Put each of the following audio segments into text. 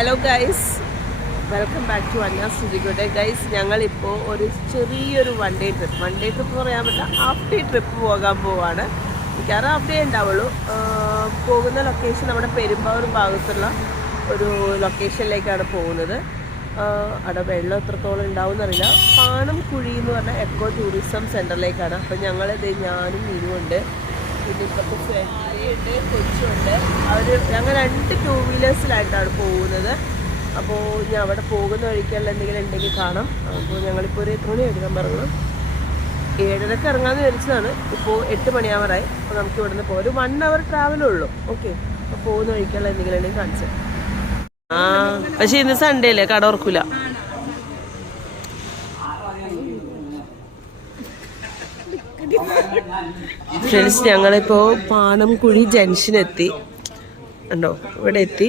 Hello guys, welcome back to അന്നാസ് സുജിക്കോട്ടെ. Guys, ഞങ്ങളിപ്പോൾ ഒരു ചെറിയൊരു വൺ ഡേ ട്രിപ്പ് പറയാൻ പറ്റില്ല, ഹാഫ് ഡേ ട്രിപ്പ് പോകാൻ പോവാണ്. മിക്കവാറും ഹാഫ് ഡേ ഉണ്ടാവുള്ളൂ. പോകുന്ന ലൊക്കേഷൻ നമ്മുടെ പെരുമ്പാവൂർ ഭാഗത്തുള്ള ഒരു ലൊക്കേഷനിലേക്കാണ് പോകുന്നത്. അവിടെ വെള്ളം എത്രത്തോളം ഉണ്ടാവും എന്നറിയില്ല. പാണംകുഴി എന്ന് പറഞ്ഞ എക്കോ ടൂറിസം സെൻറ്ററിലേക്കാണ്. അപ്പം ഞാനും മീനുമുണ്ട്, പിന്നെ ഇപ്പോഴത്തെ ഫാമിലിയുണ്ട്, കൊച്ചുണ്ട്. ഞങ്ങൾ 2 2 വീലേഴ്സിലായിട്ടാണ് പോകുന്നത്. അപ്പോൾ ഞാൻ അവിടെ പോകുന്ന വഴിക്കുള്ള എന്തെങ്കിലും ഉണ്ടെങ്കിൽ കാണാം. അപ്പോൾ ഞങ്ങളിപ്പോൾ ഒരു 8 മണി എടുക്കാൻ പറഞ്ഞു, 7:30 ഇറങ്ങാമെന്ന് വിചാരിച്ചതാണ്. ഇപ്പോൾ 8 മണിയാവറായി. അപ്പോൾ നമുക്ക് ഇവിടെ നിന്ന് പോകാം. ഒരു 1 hour ട്രാവലുള്ളൂ. ഓക്കെ, അപ്പോൾ പോകുന്ന വഴിക്കുള്ള എന്തെങ്കിലും ഉണ്ടെങ്കിൽ കാണിച്ചു. പക്ഷേ ഇന്ന് സൺഡേ അല്ലേ, കട ഓർക്കൂല. ഫ്രണ്ട്സ്, ഞങ്ങളിപ്പോൾ പാണംകുഴി ജംഗ്ഷനെത്തി. ഉണ്ടോ, ഇവിടെ എത്തി.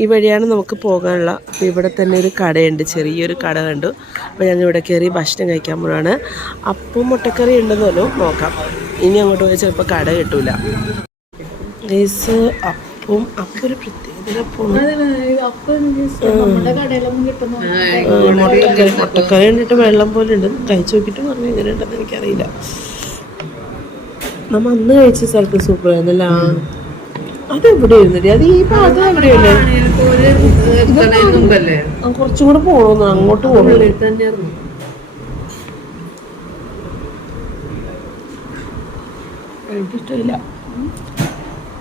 ഈ വഴിയാണ് നമുക്ക് പോകാനുള്ള. അപ്പോൾ ഇവിടെ തന്നെ ഒരു കടയുണ്ട്, ചെറിയൊരു കട കണ്ടു. അപ്പോൾ ഞങ്ങൾ ഇവിടെ കയറി ഭക്ഷണം കഴിക്കാൻ പോവാണ്. അപ്പം മുട്ടക്കറി ഉണ്ടെന്നല്ലോ നോക്കാം. ഇനി അങ്ങോട്ട് പോയാൽ ചിലപ്പോൾ കട കിട്ടൂല. അപ്പം ഒരു പ്രത്യേകത മുട്ടക്കറി കണ്ടിട്ട് വെള്ളം പോലെ ഉണ്ട്. കഴിച്ചു നോക്കിയിട്ട് പറഞ്ഞു എങ്ങനെ ഉണ്ടെന്ന് എനിക്കറിയില്ല. നമ്മ അന്ന് കഴിച്ച സ്ഥലത്ത് സൂപ്പർ ആയിരുന്നല്ലോ. അതെവിടെ ഇരുന്നിട്ട് അത് ഈ ഭാഗത്ത് എവിടെയല്ലേ? കുറച്ചും കൂടെ പോണോന്ന്, അങ്ങോട്ട് പോകണം. എനിക്കിഷ്ടമില്ല.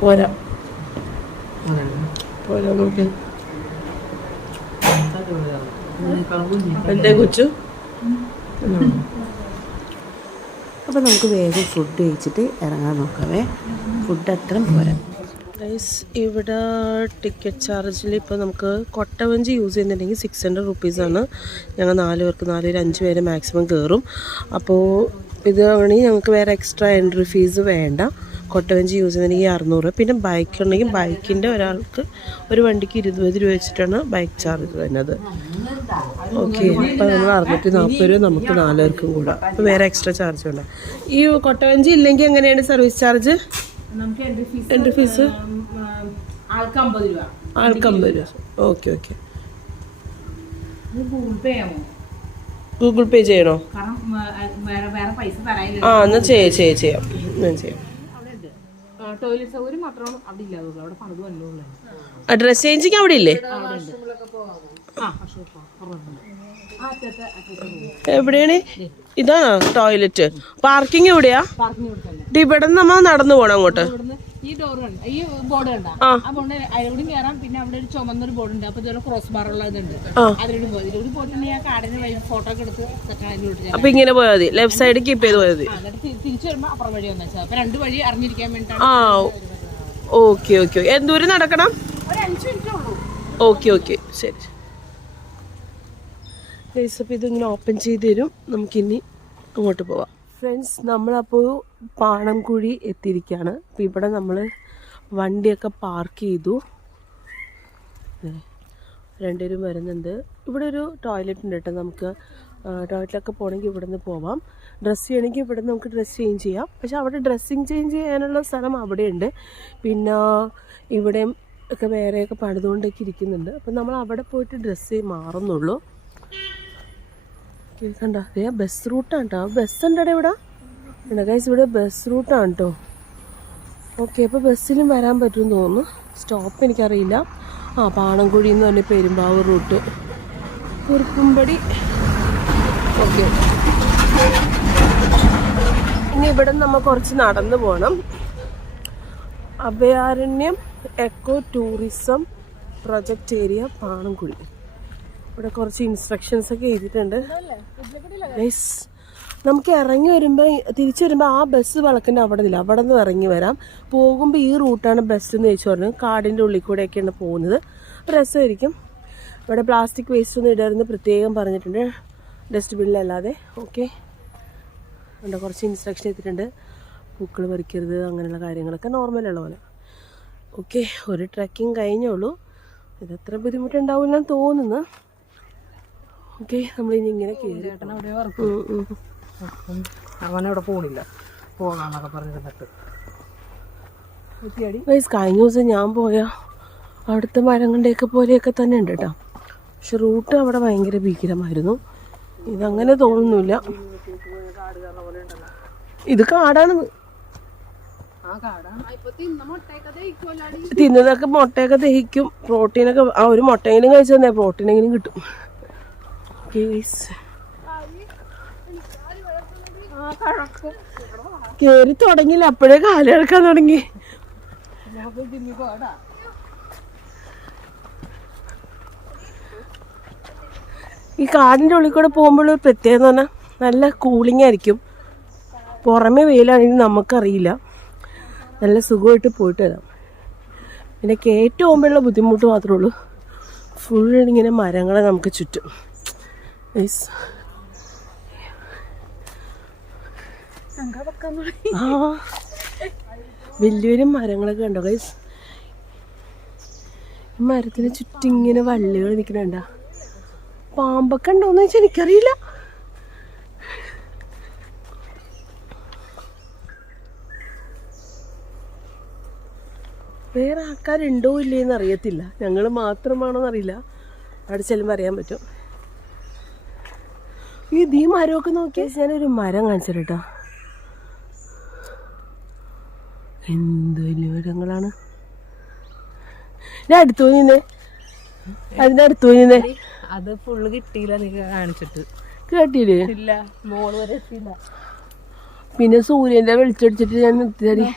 പോരാ പോരാ നോക്കി എന്റെ കൊച്ചു. അപ്പോൾ നമുക്ക് വേഗം ഫുഡ് കഴിച്ചിട്ട് ഇറങ്ങാൻ നോക്കാവേ. ഫുഡ് അത്ര പോരാ. ഗൈസ്, ഇവിടെ ടിക്കറ്റ് ചാർജിൽ ഇപ്പോൾ നമുക്ക് കൊട്ടവഞ്ചി യൂസ് ചെയ്യുന്നുണ്ടെങ്കിൽ 600 റുപ്പീസാണ്. ഞങ്ങൾ 4 പേർക്ക് 4 പേര് 5 പേര് മാക്സിമം കയറും. അപ്പോൾ ഇത് ആണെങ്കിൽ ഞങ്ങൾക്ക് വേറെ എക്സ്ട്രാ എൻട്രി ഫീസ് വേണ്ട. കൊട്ടവഞ്ചി യൂസ് ചെയ്യുന്നുണ്ടെങ്കിൽ 600. പിന്നെ ബൈക്ക് ഉണ്ടെങ്കിൽ ബൈക്കിൻ്റെ ഒരാൾക്ക് ഒരു വണ്ടിക്ക് 20 രൂപ വെച്ചിട്ടാണ് ബൈക്ക് ചാർജ് വരുന്നത്. ഓക്കെ, അപ്പോൾ നമ്മൾ 640 രൂപ നമുക്ക് 4 പേർക്കും കൂടാം. അപ്പോൾ വേറെ എക്സ്ട്രാ ചാർജ് വേണ്ട. ഈ കൊട്ടവഞ്ചി ഇല്ലെങ്കിൽ എങ്ങനെയാണ് സർവീസ് ചാർജ്? എൻട്രി ഫീസ് ആൾക്ക് 50 രൂപ. Okay okay. ഗൂഗിൾ പേ ചെയ്യണോ? എന്നാൽ ചെയ്യാം. ഞാൻ ചെയ്യാം. ഡ്രസ് ചേഞ്ചിങ് അവിടെ ഇല്ലേ? എവിടെയാണ്? ഇതാണോ ടോയ്ലറ്റ്? പാർക്കിംഗ് എവിടെയാ? ഇവിടെ നിന്ന് നമ്മൾ നടന്നു പോണം അങ്ങോട്ട്. ഈ ഡോർ ഉണ്ട്, ഈ ബോർഡ് കണ്ട ആ ബോർഡ് അതിലൂടെ കയറാം. പിന്നെ അവിടെ ഒരു ചുമന്നൊരു ബോർഡ് ഉണ്ട്. അപ്പൊ ഇതുപോലെ ക്രോസ് ബാർ ഉള്ള ഇതുണ്ട്. അതിലൂടെ പോയിട്ടുണ്ടെങ്കിൽ ആ കാടിന് ഫോട്ടോ ഒക്കെ എടുത്ത്. അപ്പൊ ഇങ്ങനെ പോയാൽ മതി, ലെഫ്റ്റ് സൈഡ് കീപ്പ് ചെയ്ത് പോയാൽ മതി. തിരിച്ചു വരുമ്പോ അപ്പുറം വഴി വന്നു വെച്ചാൽ അപ്പൊ 2 വഴി അറിഞ്ഞിരിക്കാൻ വേണ്ടിട്ടാണ്. ഓക്കെ. എന്തോരം നടക്കണം? ഒരു 5 മിനിറ്റേ ഉള്ളൂ. ഓക്കെ ശരി. അപ്പോൾ ഇതിങ്ങനെ ഓപ്പൺ ചെയ്ത് തരും. നമുക്കിനി അങ്ങോട്ട് പോവാം. ഫ്രണ്ട്സ്, നമ്മളപ്പോൾ പാണംകുഴി എത്തിയിരിക്കുകയാണ്. അപ്പോൾ ഇവിടെ നമ്മൾ വണ്ടിയൊക്കെ പാർക്ക് ചെയ്തു. 2 പേരും വരുന്നുണ്ട്. ഇവിടെ ഒരു ടോയ്ലറ്റ് ഉണ്ട് കേട്ടോ. നമുക്ക് ടോയ്ലറ്റിലൊക്കെ പോകണമെങ്കിൽ ഇവിടെ നിന്ന് പോവാം. ഡ്രസ്സ് ചെയ്യണമെങ്കിൽ ഇവിടെ നിന്ന് നമുക്ക് ഡ്രസ്സ് ചേഞ്ച് ചെയ്യാം. പക്ഷെ അവിടെ ഡ്രസ്സിങ് ചേഞ്ച് ചെയ്യാനുള്ള സ്ഥലം അവിടെയുണ്ട്. പിന്നെ ഇവിടെയും ഒക്കെ വേറെയൊക്കെ പണിതുകൊണ്ടൊക്കെ ഇരിക്കുന്നുണ്ട്. അപ്പം നമ്മൾ അവിടെ പോയിട്ട് ഡ്രസ്സ് മാറുന്നുള്ളൂ. കണ്ട, ബസ് റൂട്ടാണ് കേട്ടോ. ബസ് ഉണ്ടോ ഇവിടെ? ഗൈസ്, ഇവിടെ ബസ് റൂട്ടാണ് കേട്ടോ. ഓക്കെ, അപ്പോൾ ബസ്സിലും വരാൻ പറ്റുമെന്ന് തോന്നുന്നു. സ്റ്റോപ്പ് എനിക്കറിയില്ല. പാണംകുഴി എന്ന് പറഞ്ഞ പെരുമ്പാവൂർ റൂട്ട്, കുറുപ്പുംപടി. ഓക്കെ, ഇനി ഇവിടെ നമ്മൾ കുറച്ച് നടന്നു പോകണം. അഭയാരണ്യം eco tourism project area Panamkuzhi. ഇവിടെ കുറച്ച് ഇൻസ്ട്രക്ഷൻസ് ഒക്കെ എഴുതിയിട്ടുണ്ട്. നൈസ്. നമുക്ക് ഇറങ്ങി വരുമ്പോൾ തിരിച്ചു വരുമ്പോൾ ആ ബസ് വളക്കുന്ന അവിടെ നിന്ന് ഇറങ്ങി വരാം. പോകുമ്പോൾ ഈ റൂട്ടാണ് ബെസ്റ്റ് എന്ന് ചോദിച്ചു പറഞ്ഞു. കാടിൻ്റെ ഉള്ളിൽ കൂടെയൊക്കെയാണ് പോകുന്നത്. രസമായിരിക്കും. ഇവിടെ പ്ലാസ്റ്റിക് വേസ്റ്റ് ഒന്നും ഇടരുന്ന് പ്രത്യേകം പറഞ്ഞിട്ടുണ്ട്, ഡസ്റ്റ്ബിന്നിലല്ലാതെ. ഓക്കെ, ഉണ്ട് കുറച്ച് ഇൻസ്ട്രക്ഷൻ എത്തിയിട്ടുണ്ട്. പൂക്കൾ പറിക്കരുത്, അങ്ങനെയുള്ള കാര്യങ്ങളൊക്കെ നോർമലുള്ള പോലെ. ഓക്കെ, ഒരു ട്രക്കിങ് കഴിഞ്ഞുള്ളൂ. ഇതത്ര ബുദ്ധിമുട്ടുണ്ടാവില്ലെന്ന് തോന്നുന്നു. ഓക്കെ, നമ്മളിനി ഇങ്ങനെ അവനവിടെ പോണില്ല, പോകാന്നൊക്കെ പറഞ്ഞിട്ട്. കഴിഞ്ഞ ദിവസം ഞാൻ പോയ അവിടുത്തെ മരങ്ങളുടെയൊക്കെ പോലെയൊക്കെ തന്നെ ഉണ്ട് കേട്ടോ. പക്ഷെ റൂട്ട് അവിടെ ഭയങ്കര ഭീകരമായിരുന്നു. ഇതങ്ങനെ തോന്നുന്നില്ല. ഇത് കാടാണ്. തിന്നതൊക്കെ മുട്ടയൊക്കെ ദഹിക്കും. പ്രോട്ടീനൊക്കെ ഒരു മുട്ടയെങ്കിലും കഴിച്ചു തന്നെ പ്രോട്ടീനെങ്കിലും കിട്ടും. കേറി തുടങ്ങിയില്ല, അപ്പോഴേ കാല് കിടക്കാൻ തുടങ്ങി. ഈ കാടിൻ്റെ ഉള്ളിൽ കൂടെ പോകുമ്പോൾ പ്രത്യേകത എന്ന് പറഞ്ഞാൽ നല്ല കൂളിംഗ് ആയിരിക്കും. പുറമെ വെയിലാണെങ്കിൽ നമുക്കറിയില്ല. നല്ല സുഖമായിട്ട് പോയിട്ട് വരാം. പിന്നെ കയറ്റ് പോകുമ്പോഴുള്ള ബുദ്ധിമുട്ട് മാത്രമേ ഉള്ളൂ. ഫുൾ ഇങ്ങനെ മരങ്ങളെ നമുക്ക് ചുറ്റും. ആ വലിയൊരു മരങ്ങളൊക്കെ ഉണ്ടോ ഗൈസ്? ഈ മരത്തിന് ചുറ്റും ഇങ്ങനെ വള്ളികൾ നിൽക്കുന്നുണ്ടാ. പാമ്പൊക്കെ ഉണ്ടോന്ന് വെച്ചാൽ എനിക്കറിയില്ല. വേറെ ആൾക്കാരുണ്ടോ ഇല്ലേന്ന് അറിയത്തില്ല. ഞങ്ങൾ മാത്രമാണോന്ന് അറിയില്ല. അവിടെ ചെല്ലുമ്പോൾ അറിയാൻ പറ്റും. ഈ മരമൊക്കെ നോക്കിയാൽ ഞാനൊരു മരം കാണിച്ചു കേട്ടോ. എന്ത് വലിയ മരങ്ങളാണ്. ഞാൻ അടുത്തു നിന്നേ, അതിന്റെ അടുത്തു നിന്നേ. അത് ഫുള്ള് കിട്ടിയില്ല. നീ കാണിച്ചിട്ട് കേട്ടില്ലേ? ഇല്ല, മോള് വരെ എത്തിയില്ല. പിന്നെ സൂര്യന്റെ വെളിച്ചടിച്ചിട്ട് ഞാൻ നിർത്തിയാടി.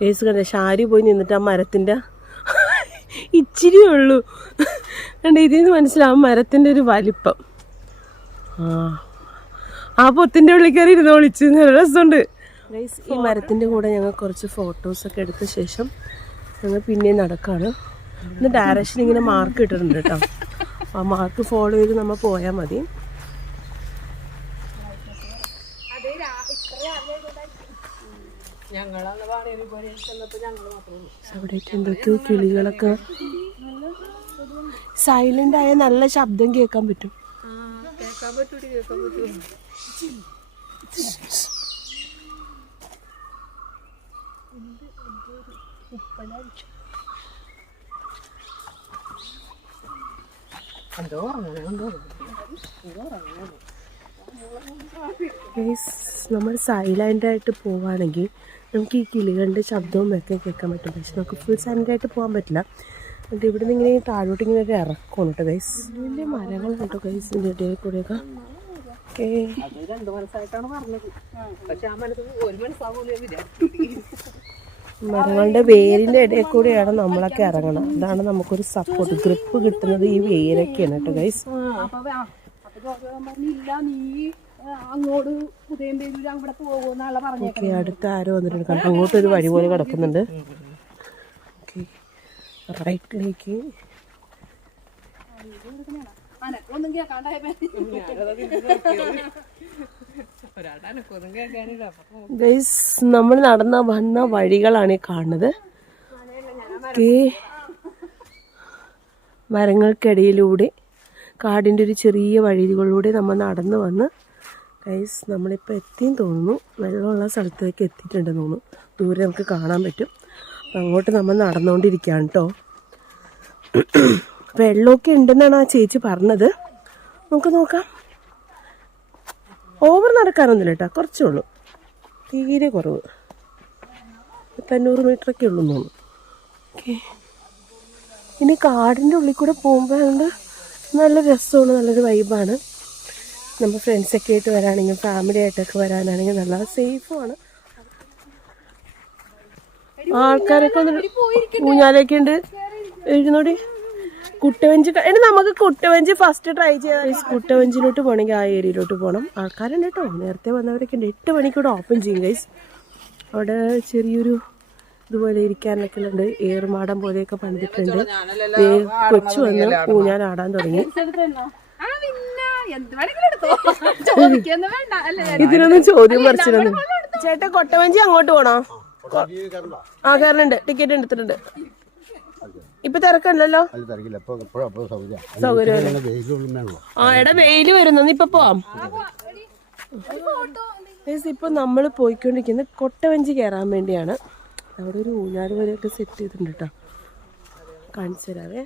കേസ് കണ്ട ഷാരി പോയി നിന്നിട്ട് ആ മരത്തിന്റെ ഇച്ചിരി ഉള്ളൂ കണ്ട. ഇതിന്ന് മനസ്സിലാവും മരത്തിന്റെ ഒരു വലിപ്പം. ആ പൊത്തിന്റെ ഉള്ളിൽ കയറി ഇരുന്ന് വിളിച്ച് നല്ല രസമുണ്ട്. ഈ മരത്തിന്റെ കൂടെ ഞങ്ങൾ കുറച്ച് ഫോട്ടോസൊക്കെ എടുത്ത ശേഷം ഞങ്ങൾ പിന്നെയും നടക്കാണ്. ഇന്ന് ഡയറക്ഷൻ ഇങ്ങനെ മാർക്ക് ഇട്ടിട്ടുണ്ട് കേട്ടോ. ആ മാർക്ക് ഫോളോ ചെയ്ത് നമ്മൾ പോയാൽ മതി. അവിടെ എന്തൊക്കെയോ കിളികളൊക്കെ സൈലന്റ് ആയ നല്ല ശബ്ദം കേൾക്കാൻ പറ്റും. നമ്മൾ സൈലൻ്റായിട്ട് പോവുകയാണെങ്കിൽ നമുക്ക് ഈ കിളികളുടെ ശബ്ദവും ഒക്കെ കേൾക്കാൻ പറ്റും. പക്ഷെ നമുക്ക് ഫുൾ സൈലൻ്റായിട്ട് പോകാൻ പറ്റില്ല. എന്നിട്ട് ഇവിടെ നിന്ന് ഇങ്ങനെ താഴോട്ട് ഇങ്ങനെ ഒരു ഇറക്കമാണ് കേട്ടോ ഗൈസ്. വലിയ മരങ്ങൾ കേട്ടോ ഗൈസ് ഇതിൻ്റെ ഇടയിൽ കൂടെയൊക്കെ. മരങ്ങളുടെ വേരിൻ്റെ ഇടയിൽ കൂടെയാണ് നമ്മളൊക്കെ ഇറങ്ങണം. അതാണ് നമുക്കൊരു സപ്പോർട്ട് ഗ്രിപ്പ് കിട്ടുന്നത്. ഈ വേരൊക്കെയാണ് കേട്ടോ ഗൈസ്. അടുത്ത ആരോ വന്നിട്ടുണ്ട്. അങ്ങോട്ടൊരു വഴി പോലെ കിടക്കുന്നുണ്ട്. റൈറ്റിലേക്ക് ഗൈസ് നമ്മൾ വന്ന വഴികളാണ് ഈ കാണുന്നത്. മരങ്ങൾക്കിടയിലൂടെ കാടിൻ്റെ ഒരു ചെറിയ വഴികളിലൂടെ നമ്മൾ നടന്നു വന്ന് ഗൈസ് നമ്മളിപ്പോൾ എത്തിയെന്ന് തോന്നുന്നു. വെള്ളമുള്ള സ്ഥലത്തേക്ക് എത്തിയിട്ടുണ്ടെന്ന് തോന്നുന്നു. ദൂരെ നമുക്ക് കാണാൻ പറ്റും. അപ്പം അങ്ങോട്ട് നമ്മൾ നടന്നുകൊണ്ടിരിക്കുകയാണ് കേട്ടോ. വെള്ളമൊക്കെ ഉണ്ടെന്നാണ് ആ ചേച്ചി പറഞ്ഞത്. നമുക്ക് നോക്കാം. ഓവർ നടക്കാനൊന്നുമില്ല കേട്ടോ, കുറച്ചേ ഉള്ളൂ, തീരെ കുറവ്. 500 മീറ്ററൊക്കെ ഉള്ളൂ തോന്നുന്നു. ഓക്കെ, ഇനി കാടിൻ്റെ ഉള്ളിൽ കൂടെ പോകുമ്പോൾ അതുകൊണ്ട് നല്ല രസമാണ്, നല്ലൊരു വൈബാണ്. നമ്മൾ ഫ്രണ്ട്സൊക്കെ ആയിട്ട് വരാണെങ്കിൽ ഫാമിലി ആയിട്ടൊക്കെ വരാനാണെങ്കിൽ നല്ല സേഫുമാണ്. ആൾക്കാരൊക്കെ ഊഞ്ഞാലൊക്കെ ഉണ്ട്. എഴുന്നോടി കുട്ടവഞ്ചി. എടി നമുക്ക് കുട്ടവഞ്ചി ഫസ്റ്റ് ട്രൈ ചെയ്യാം. കുട്ടവഞ്ചിലോട്ട് പോകണമെങ്കിൽ ആ ഏരിയയിലോട്ട് പോകണം. ആൾക്കാരുണ്ട് കേട്ടോ, നേരത്തെ വന്നവരൊക്കെ ഉണ്ട്. 8 മണിക്കൂടെ ഓപ്പൺ ചെയ്യും ഗൈസ്. അവിടെ ചെറിയൊരു ഇതുപോലെ ഇരിക്കാനൊക്കെ ഉണ്ട്. ഏറുമാടം പോലെയൊക്കെ പണിതിട്ടുണ്ട്. കൊച്ചു വന്ന് ഊഞ്ഞാലാടാൻ തുടങ്ങി. ഇതിനൊന്നും ചോദ്യം പറിച്ചിരുന്നു. ചേട്ടാ കൊട്ടവഞ്ചി അങ്ങോട്ട് പോണോ? ആ കയറുന്നുണ്ട്, ടിക്കറ്റ് എടുത്തിട്ടുണ്ട്. ഇപ്പൊ തിരക്കണ്ടല്ലോ, സൗകര്യം. ആ എടാ വെയില് വരുന്നു, ഇപ്പൊ പോവാം. ഇപ്പൊ നമ്മൾ പോയിക്കൊണ്ടിരിക്കുന്നത് കൊട്ടവഞ്ചി കയറാൻ വേണ്ടിയാണ്. അവിടെ ഒരു ഊഞ്ഞാല് വരെയൊക്കെ സെറ്റ് ചെയ്തിട്ടുണ്ട് കേട്ടോ, കാണിച്ചു തരാവേ.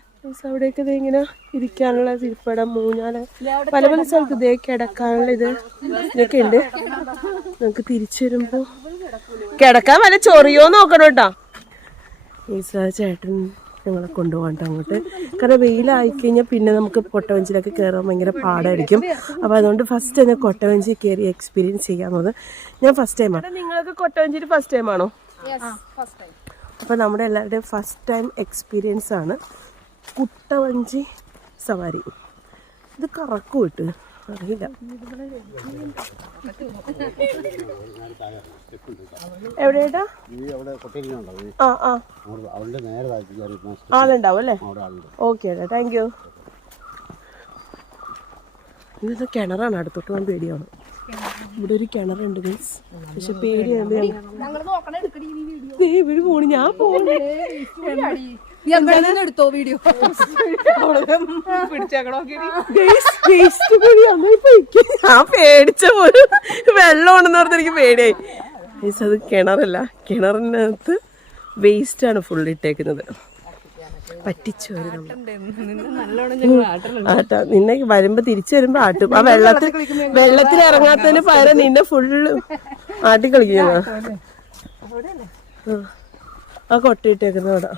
അവിടെയൊക്കെ ഇത് ഇങ്ങനെ ഇരിക്കാനുള്ള ഇരിപ്പിടം, ഊഞ്ഞാല്, പല പല സ്ഥലത്ത് ഇതേ കിടക്കാനുള്ള ഇതൊക്കെ ഉണ്ട്. നമുക്ക് തിരിച്ചു വരുമ്പോ കിടക്കാൻ വല്ല ചൊറിയോ നോക്കണം കേട്ടോ. ചേട്ടൻ ഞങ്ങളെ കൊണ്ടുപോകണ്ട അങ്ങോട്ട്, കാരണം വെയിലായിക്കഴിഞ്ഞാൽ പിന്നെ നമുക്ക് കൊട്ടവഞ്ചിയിലൊക്കെ കയറാൻ ഭയങ്കര പാടായിരിക്കും. അപ്പോൾ അതുകൊണ്ട് ഫസ്റ്റ് തന്നെ കൊട്ടവഞ്ചി കയറി എക്സ്പീരിയൻസ് ചെയ്യാമെന്നത്. ഞാൻ ഫസ്റ്റ് ടൈമാണ്. നിങ്ങൾക്ക് കൊട്ടവഞ്ചിയിൽ ഫസ്റ്റ് ടൈം ആണോ? അപ്പോൾ നമ്മുടെ എല്ലാവരുടെയും ഫസ്റ്റ് ടൈം എക്സ്പീരിയൻസ് ആണ് കുട്ടവഞ്ചി സവാരി. ഇത് കറക്കും വിട്ട് അറിയില്ല എവിടെയാ. ആളുണ്ടാവും അല്ലേ? ഓക്കെ ഏട്ടാ, താങ്ക് യു. ഇത് കിണറാണ്, അടുത്തോട്ട് പോകാൻ പേടിയാണ്. ഇവിടെ ഒരു കിണറുണ്ട് മീൻസ്, പക്ഷെ പേടിയാണ്. പോണി ഞാൻ പോണേ എടുത്തോ വീഡിയോ ഞാൻ പേടിച്ച പോലും വെള്ളമാണെന്ന് പറഞ്ഞ എനിക്ക് പേടിയായി. അത് കിണറല്ല, കിണറിനകത്ത് വേസ്റ്റ് ആണ് ഫുൾ ഇട്ടേക്കുന്നത്. പറ്റിച്ചു ആട്ടാ നിന്നെ വരുമ്പോ തിരിച്ചു വരുമ്പോ ആട്ടും. ആ വെള്ളത്തിൽ ഇറങ്ങാത്തതിന് പകരം നിന്നെ ഫുള്ള് ആട്ടി കളിക്കുന്ന ആ കൊട്ടയിട്ടേക്കുന്ന അവിടെ.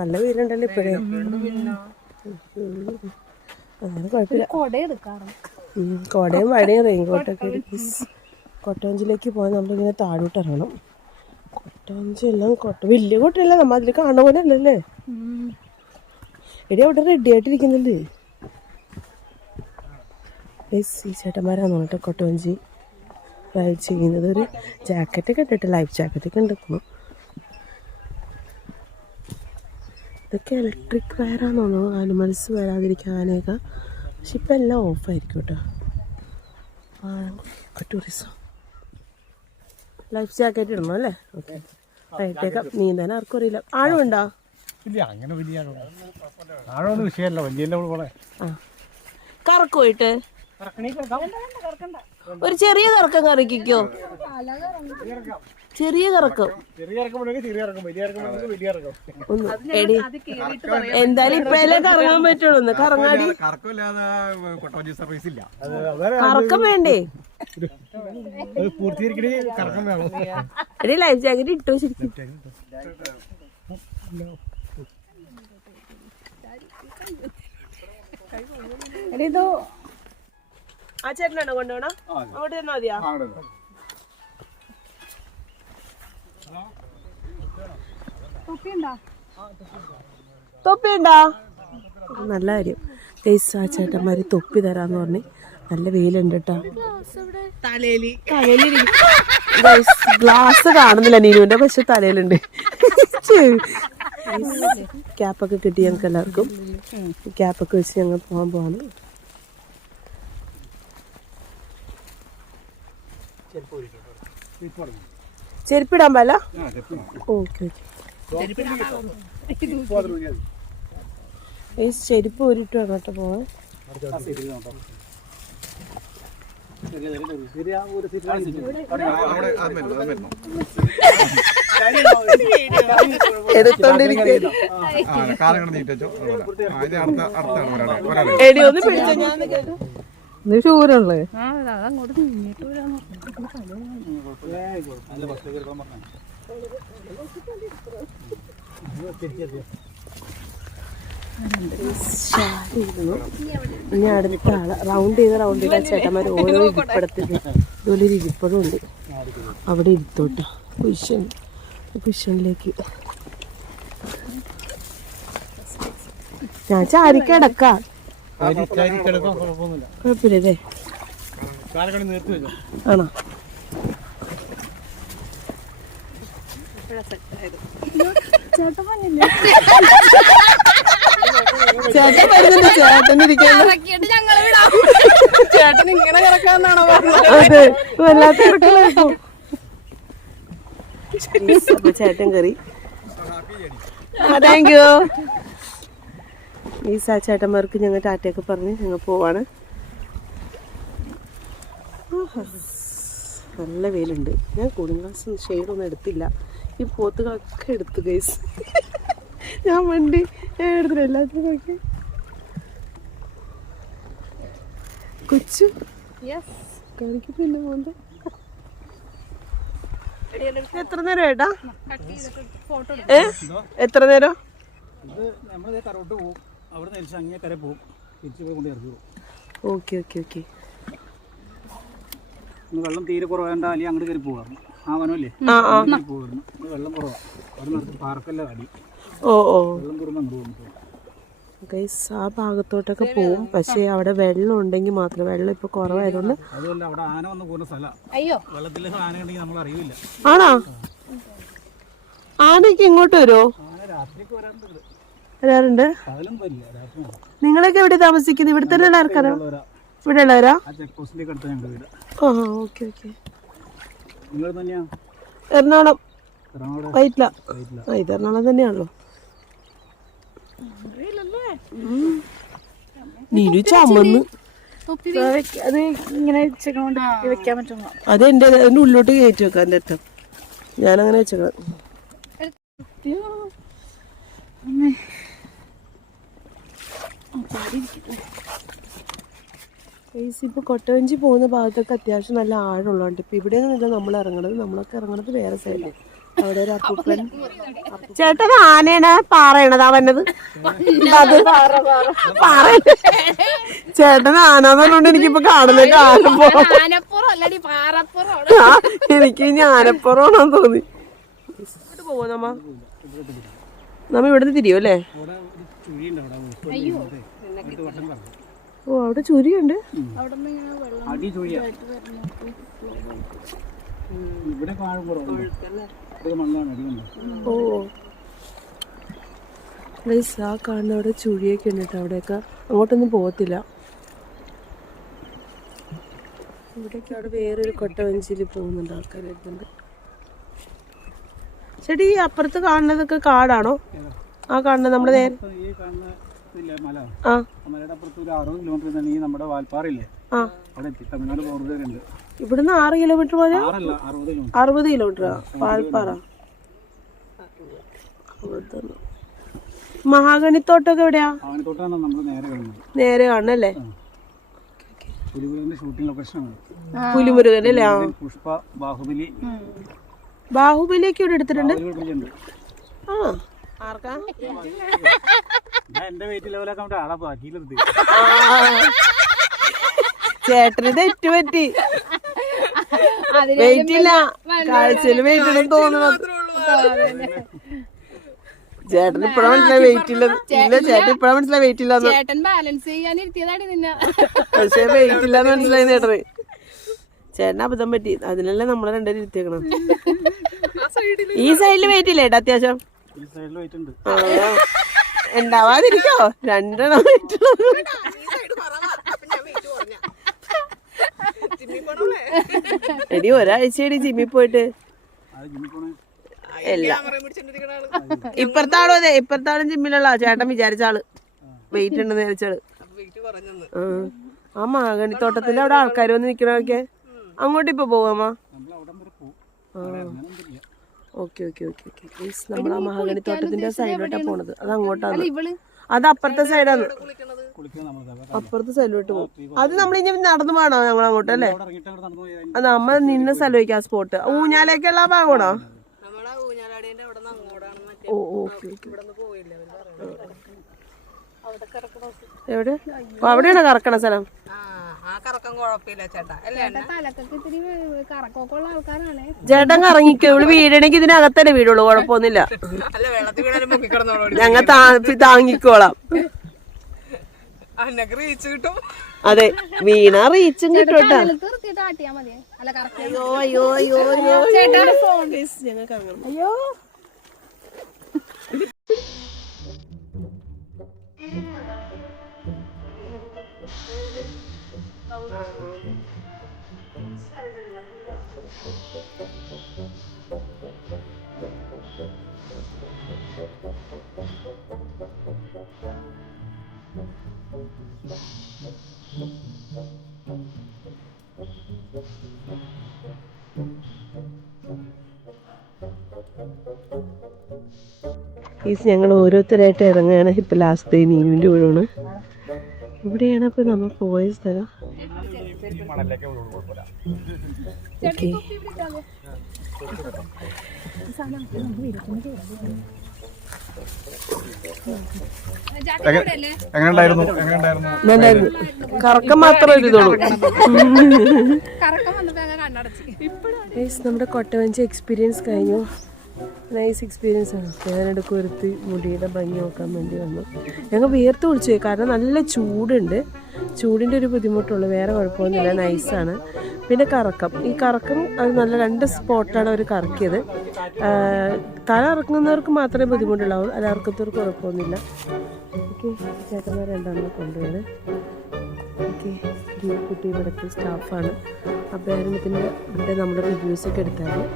നല്ല വീടുണ്ടല്ലോ ഇപ്പഴേ, അങ്ങനെ കുഴപ്പമില്ല. കോടയും വടയും റെയിൻകോട്ടൊക്കെ എടുത്ത് കൊട്ടവഞ്ചിയിലേക്ക് പോയാൽ നമ്മളിങ്ങനെ താഴോട്ട് ഇറങ്ങണം. കൊട്ടവഞ്ചി എല്ലാം വലിയ കൊട്ടയല്ല, നമ്മ അതിൽ കാണുന്ന പോലെ അല്ലല്ലേ. എടി അവിടെ റെഡി ആയിട്ടിരിക്കുന്നില്ലേ ഈ ചേട്ടന്മാരാന്ന് കേട്ടോ കൊട്ടവഞ്ചി ഡ്രൈവ് ചെയ്യുന്നത്. ഒരു ജാക്കറ്റൊക്കെ ഇട്ടിട്ട്, ലൈഫ് ജാക്കറ്റൊക്കെ ഉണ്ടാക്കുന്നു. ഇതൊക്കെ ഇലക്ട്രിക് വയറാന്ന് തോന്നുന്നു, ആനിമൽസ് വരാതിരിക്കാനൊക്കെ. പക്ഷെ ഇപ്പം എല്ലാം ഓഫായിരിക്കും കേട്ടോ. ടൂറിസം ലൈഫ് ജാക്കറ്റ് ഇടണം അല്ലേ? ഓക്കെ, ഇട്ടേക്കാം. നീന്താൻ ആർക്കും അറിയില്ല. ആഴമുണ്ടോ? കറക്ക് പോയിട്ട് ഒരു ചെറിയ കറക്കം കറക്കിക്കോ. ചെറിയ കറക്കം എടി, എന്തായാലും ഇപ്പഴല്ലേ കറങ്ങാൻ പറ്റുള്ളൂ. കറങ്ങാടി, കറക്കം വേണ്ടേ? എടി ലൈഫ് ജാക്കറ്റ് ഇട്ടോ ശരിക്കും. എടി ഇതോ ആ ചേട്ടനാണോ കൊണ്ടുപോകണം? അങ്ങോട്ട് തന്നെ മതിയാ? തൊപ്പിയുണ്ടോ? നല്ല കാര്യം. ആ ചേട്ടന്മാര് തൊപ്പി തരാന്ന് പറഞ്ഞ് നല്ല വെയിലുണ്ട് കേട്ടോ. ഗ്ലാസ് കാണുന്നില്ല നീനുവിന്റെ, പക്ഷെ തലയിലുണ്ട്. ക്യാപ്പൊക്കെ കിട്ടി ഞങ്ങൾക്ക് എല്ലാവർക്കും. ക്യാപ്പൊക്കെ വെച്ച് ഞങ്ങൾ പോകാൻ പോവാണ്. ചെരുപ്പിടാൻ പാല? Okay okay. ചെരുപ്പ് ഊരിട്ട് വേണം കേട്ടോ പോവാൻ. എടി ഒന്ന് പിടിച്ചോ, ഞാൻ ഷൂരല്ലേ? ഇനി അടുത്ത ആള് റൗണ്ട് ചെയ്ത ചേട്ടന്മാർ ഓരോ ഇരിപ്പിടത്തില് ഇതുപോലെ ഒരു ഇരിപ്പിടം ഉണ്ട്, അവിടെ ഇരുത്തോട്ടോ. കുഷ്യനിലേക്ക് ഞാൻ ചാരിക്കടക്കാം. കുഴപ്പമില്ലേ? ആണോ? ചേട്ടൻ വരുന്നുണ്ട്. ചേട്ടൻ ഇങ്ങനെ കിടക്കാന്നാണോ പറഞ്ഞത്? അതെ, വല്ലാത്ത കിടക്കലായിരുന്നു. ചേട്ടൻ കയറി. Thank you. ഈ ചേട്ടന്മാർക്ക് ഞങ്ങൾ ടാറ്റയൊക്കെ പറഞ്ഞ് ഞങ്ങൾ പോവാണ്. നല്ല വെയിലുണ്ട്. ഞാൻ കൂളിംഗ് ഗ്ലാസ് ഷെയ്ഡൊന്നും എടുത്തില്ല. ഈ പോത്തുകളൊക്കെ എടുത്തു ഗൈസ്. ഞാൻ വണ്ടി എടുത്തില്ല. എല്ലാത്തിനും നോക്കി കൊച്ചു കളിക്കുന്നില്ല പോണ്ട്. എത്ര നേരം ഏട്ടാ? എത്ര നേരം? Okay okay okay. വെള്ളം തീരെ കുറവേണ്ട അല്ലെങ്കിൽ അങ്ങോട്ട് കയറി പോകാം. ആ വനമല്ലേ വെള്ളം കുറവാണ്. അവിടെ പാർക്കല്ല അടി. ഓ ഓ വെള്ളം കൂടുമ്പോൾ അങ്ങോട്ട് പോകും. ഗൈസ് ആ ഭാഗത്തോട്ടൊക്കെ പോവും. പക്ഷെ അവിടെ വെള്ളം ഉണ്ടെങ്കിൽ മാത്രം. വെള്ളം ഇപ്പൊ കുറവായതുകൊണ്ട്. അതുമല്ല അവിടെ ആന വന്ന് പോകുന്ന സ്ഥലം. വെള്ളത്തിൽ ആന ഉണ്ടെങ്കിൽ നമ്മൾ അറിയില്ല. ആണോ? ആനയൊക്കെ ഇങ്ങോട്ട് വരുമോ? രാത്രിക്ക് വരാറുണ്ട്. നിങ്ങളൊക്കെ എവിടെ താമസിക്കുന്നത്? ഇവിടെ തന്നെ ആൾക്കാരോ? ഇവിടെ ഉള്ളവരാ? ആ ഓക്കെ ഓക്കെ. എറണാകുളം വൈറ്റില. ഇത് എറണാകുളം തന്നെയാണല്ലോ. നീനു ചമ്മന്ന് അത് ഇങ്ങനെ വെക്കാൻ പറ്റുമോ? അത് എന്റെ ഉള്ളിലോട്ട് കയറ്റി വെക്കാം. എന്റെ അടുത്ത് ഞാനങ്ങനെ വെച്ചേക്കാം. ഇപ്പൊ കൊട്ടവഞ്ചി പോകുന്ന ഭാഗത്തൊക്കെ അത്യാവശ്യം നല്ല ആഴമുള്ളതുകൊണ്ട് ഇപ്പൊ ഇവിടെ നിന്നില്ല നമ്മൾ ഇറങ്ങണത്. നമ്മളൊക്കെ ഇറങ്ങണത് വേറെ സൈഡിൽ. അവിടെ ഒരു അപ്പൂപ്പൻ. ചേട്ടൻ ആനയാണ് പാറയണതാ വന്നത്. ചേട്ടൻ ആനാന്ന് പറഞ്ഞോണ്ട് എനിക്കിപ്പൊ കാണുന്നത് എനിക്ക് ഞാനപ്പുറമാണെന്ന് തോന്നി. പോവോ നമ്മ ഇവിടുന്ന് തിരിയോ അല്ലേ? ഓ അവിടെ ചുരിയുണ്ട്. ഓ ആ കാണുന്ന അവിടെ ചുഴിയൊക്കെ ഉണ്ട് കേട്ടോ. അവിടെയൊക്കെ അങ്ങോട്ടൊന്നും പോകത്തില്ല. ഇവിടേക്ക് അവിടെ വേറൊരു കൊട്ടവഞ്ചിയിൽ പോകുന്നുണ്ട് ആൾക്കാരുണ്ട്. ചേട്ടി ഈ അപ്പുറത്ത് കാണുന്നതൊക്കെ കാടാണോ? ആ കാണുന്നത് നമ്മുടെ നേരെ ഇവിടുന്ന് 6 കിലോമീറ്റർ പോയാ 60 കിലോമീറ്ററാ വാൽപ്പാറ. മഹാഗണിത്തോട്ടൊക്കെ എവിടെയാ? നേരെ കാണണല്ലേ? പുലിമുരുകൻ അല്ലേ? ബാഹുബലിയൊക്കെ ഇവിടെ എടുത്തിട്ടുണ്ട്. ആ ആർക്കാ? ചേട്ടന് തെറ്റുപറ്റി. വെയിറ്റ് ഇല്ല, കാഴ്ചയില് വെയിറ്റ് ഇല്ലെന്ന് തോന്നുന്നു. ചേട്ടൻ ഇപ്പഴാ മനസ്സിലായി വെയിറ്റ് ഇല്ല. ഇല്ല ചേട്ടൻ ഇപ്പഴാ മനസ്സിലായി വെയിറ്റ് ഇല്ലാന്ന്. പക്ഷെ വെയിറ്റ് ഇല്ലാന്ന് മനസ്സിലായി ചേട്ടന്. ചേട്ടന് അബദ്ധം പറ്റി. അതിനല്ലേ നമ്മളെ രണ്ടുപേരും ഇരുത്തിയേക്കണം. ഈ സൈഡില് വെയിറ്റ് ഇല്ല ഏട്ടാ അത്യാവശ്യം. ഉണ്ടാവാതിരിക്കോ? 2 വെയിറ്റ്. എടി ഒരാഴ്ചയടി ജിമ്മിൽ പോയിട്ട്. ഇപ്പുറത്താളോ? അതെ ഇപ്പുറത്താളും ജിമ്മിലുള്ള ചേട്ടൻ വിചാരിച്ച ആള് വെയിറ്റ് ഉണ്ടെന്ന് വിചാരിച്ചാള്. ആ മഹാഗണിത്തോട്ടത്തിന്റെ അവിടെ ആൾക്കാർ വന്ന് നിക്കണൊക്കെ അങ്ങോട്ട് ഇപ്പൊ പോവാമ? Okay okay okay okay. നമ്മൾ ആ മഹാഗണിത്തോട്ടത്തിന്റെ സൈഡിലോട്ടാ പോണത്. അത് അങ്ങോട്ടാണ്. അത് അപ്പുറത്തെ സൈഡാണ്. അപ്പുറത്തെ സൈഡിലോട്ട് പോകും. അത് നമ്മൾ ഇനി നടന്നു പോകണോ ഞങ്ങൾ അങ്ങോട്ട് അല്ലേ? അത് നമ്മ നിന്ന സ്ഥലം ആ സ്പോട്ട് ഊഞ്ഞാലേക്കുള്ള ഭാഗമാണോ? ഓ ഓക്കെ ഓക്കെ. എവിടെ? അവിടെയാണോ കറക്കണ സ്ഥലം? ചേട്ടൻ കറങ്ങിക്കോ. ഇവിടെ വീടണെങ്കിൽ ഇതിനകത്തന്നെ വീടുള്ളൂ. കുഴപ്പമൊന്നുമില്ല. ഞങ്ങ താങ്ങിക്കോളാം. അതെ വീണ റീച്ചും കിട്ടും കേട്ടോ. അയ്യോ അയ്യോ അയ്യോ അയ്യോ. ഞങ്ങൾ ഓരോരുത്തരായിട്ട് ഇറങ്ങുകയാണ്. ഇപ്പം ലാസ്റ്റ് നീവിൻ്റെ വീടാണ്. ഇവിടെയാണ് അപ്പോൾ നമ്മൾ പോയ സ്ഥലം. ഓക്കെ, കറക്കം മാത്രമേ ഒരു ഇതുള്ളൂ. നമ്മുടെ കൊട്ടവഞ്ചി എക്സ്പീരിയൻസ് കഴിഞ്ഞു. നൈസ് എക്സ്പീരിയൻസ് ആണ്. ഞാനെടുക്കും ഒരുത്തി മുടിയുടെ ഭംഗി നോക്കാൻ വേണ്ടി വന്നു. ഞങ്ങൾ വിയർത്ത് കുളിച്ചു, കാരണം നല്ല ചൂടുണ്ട്. ചൂടിൻ്റെ ഒരു ബുദ്ധിമുട്ടുള്ളൂ, വേറെ കുഴപ്പമൊന്നുമില്ല. നൈസാണ്. പിന്നെ കറക്കം, ഈ കറക്കം അത് നല്ല 2 സ്പോട്ടാണ് അവർ കറക്കിയത്. തല ഇറങ്ങുന്നവർക്ക് മാത്രമേ ബുദ്ധിമുട്ടുള്ളൂ, അല്ല ഇറക്കത്തവർക്ക് കുഴപ്പമൊന്നുമില്ല. ഓക്കെ, ചേട്ടന്മാർ രണ്ടെണ്ണം കൊണ്ടുപോയത്. ഓക്കെ, കുട്ടി ഇവിടുത്തെ സ്റ്റാഫാണ്. അഭയാരണ്യത്തിൻ്റെ ഇവിടെ നമ്മുടെ റിവ്യൂസൊക്കെ എടുത്തായിരുന്നു.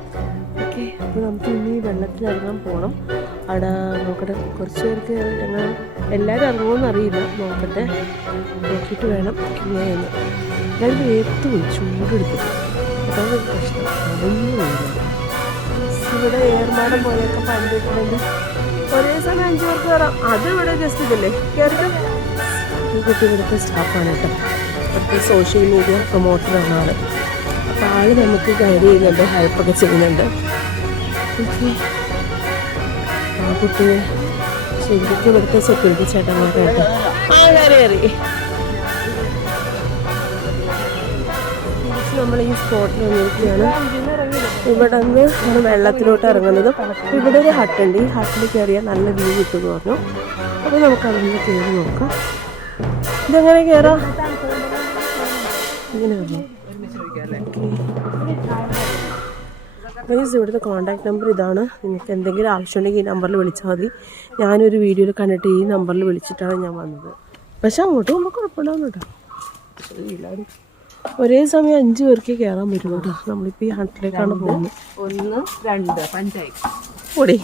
ഓക്കെ, അപ്പോൾ നമുക്ക് ഇനി വെള്ളത്തിലിറങ്ങാൻ പോകണം. അവിടെ നോക്കട്ടെ, കുറച്ച് പേർക്ക് ഞങ്ങൾ എല്ലാവരും ഇറങ്ങുമെന്ന് അറിയില്ല, നോക്കട്ടെ, നോക്കിയിട്ട് വേണം ഇങ്ങനെയെന്ന്. ഞാൻ വേർത്ത് പോയി, ചൂടെടുത്തിട്ട്. അതാണ് പ്രശ്നം, അതൊന്നും വേണ്ട. ഇവിടെ ഏർമാടം പോലെയൊക്കെ പണ്ടിട്ടുണ്ടെങ്കിൽ ഒരേ സമയം 5 പേർക്ക് കയറാം. അത് ഇവിടെ ജസ്റ്റ് ഇതല്ലേ കയറിക്കും. ഈ കുട്ടി ഇവിടുത്തെ സ്റ്റാഫാണ് കേട്ടോ, ഇവിടുത്തെ സോഷ്യൽ മീഡിയ പ്രൊമോട്ടറാണ് ആൾ. അപ്പോൾ ആൾ നമുക്ക് ഗൈഡ് ചെയ്യുന്നുണ്ട്, ഹെൽപ്പൊക്കെ ചെയ്യുന്നുണ്ട്. ആ കുട്ടിയെ ശരിക്കും ഇവിടുത്തെ സെക്യൂരിറ്റി ചേട്ടന്മാരായിട്ട് കയറി. നമ്മൾ ഈ സ്പോട്ടിൽ വന്നിരിക്കുകയാണ്. ഇവിടെ നിന്ന് നമ്മൾ വെള്ളത്തിലോട്ട് ഇറങ്ങുന്നതും ഇവിടെ ഒരു ഹട്ടുണ്ട്. ഈ ഹട്ടിൽ കയറിയാൽ നല്ല വ്യൂ കിട്ടുമെന്ന് പറഞ്ഞു. അപ്പോൾ നമുക്ക് അവിടെ കയറി നോക്കാം. ഇതെങ്ങനെ കയറാം? ഇങ്ങനെ വരണം. ഇവിടുത്തെ കോൺടാക്ട് നമ്പർ ഇതാണ്. നിങ്ങൾക്ക് എന്തെങ്കിലും ആവശ്യമുണ്ടെങ്കിൽ ഈ നമ്പറിൽ വിളിച്ചാൽ മതി. ഞാനൊരു വീഡിയോയിൽ കണ്ടിട്ട് ഈ നമ്പറിൽ വിളിച്ചിട്ടാണ് ഞാൻ വന്നത്. പക്ഷെ അങ്ങോട്ട് പോകുമ്പോൾ കുഴപ്പമുണ്ടാവുന്നു കേട്ടോ. എല്ലാവരും ഒരേ സമയം 5 പേർക്ക് കയറാൻ പറ്റും കേട്ടോ. നമ്മളിപ്പോൾ ഈ ഹട്ടിലേക്കാണ് പോകുന്നത്. 1, 2 പഞ്ചായത്ത് പൊടി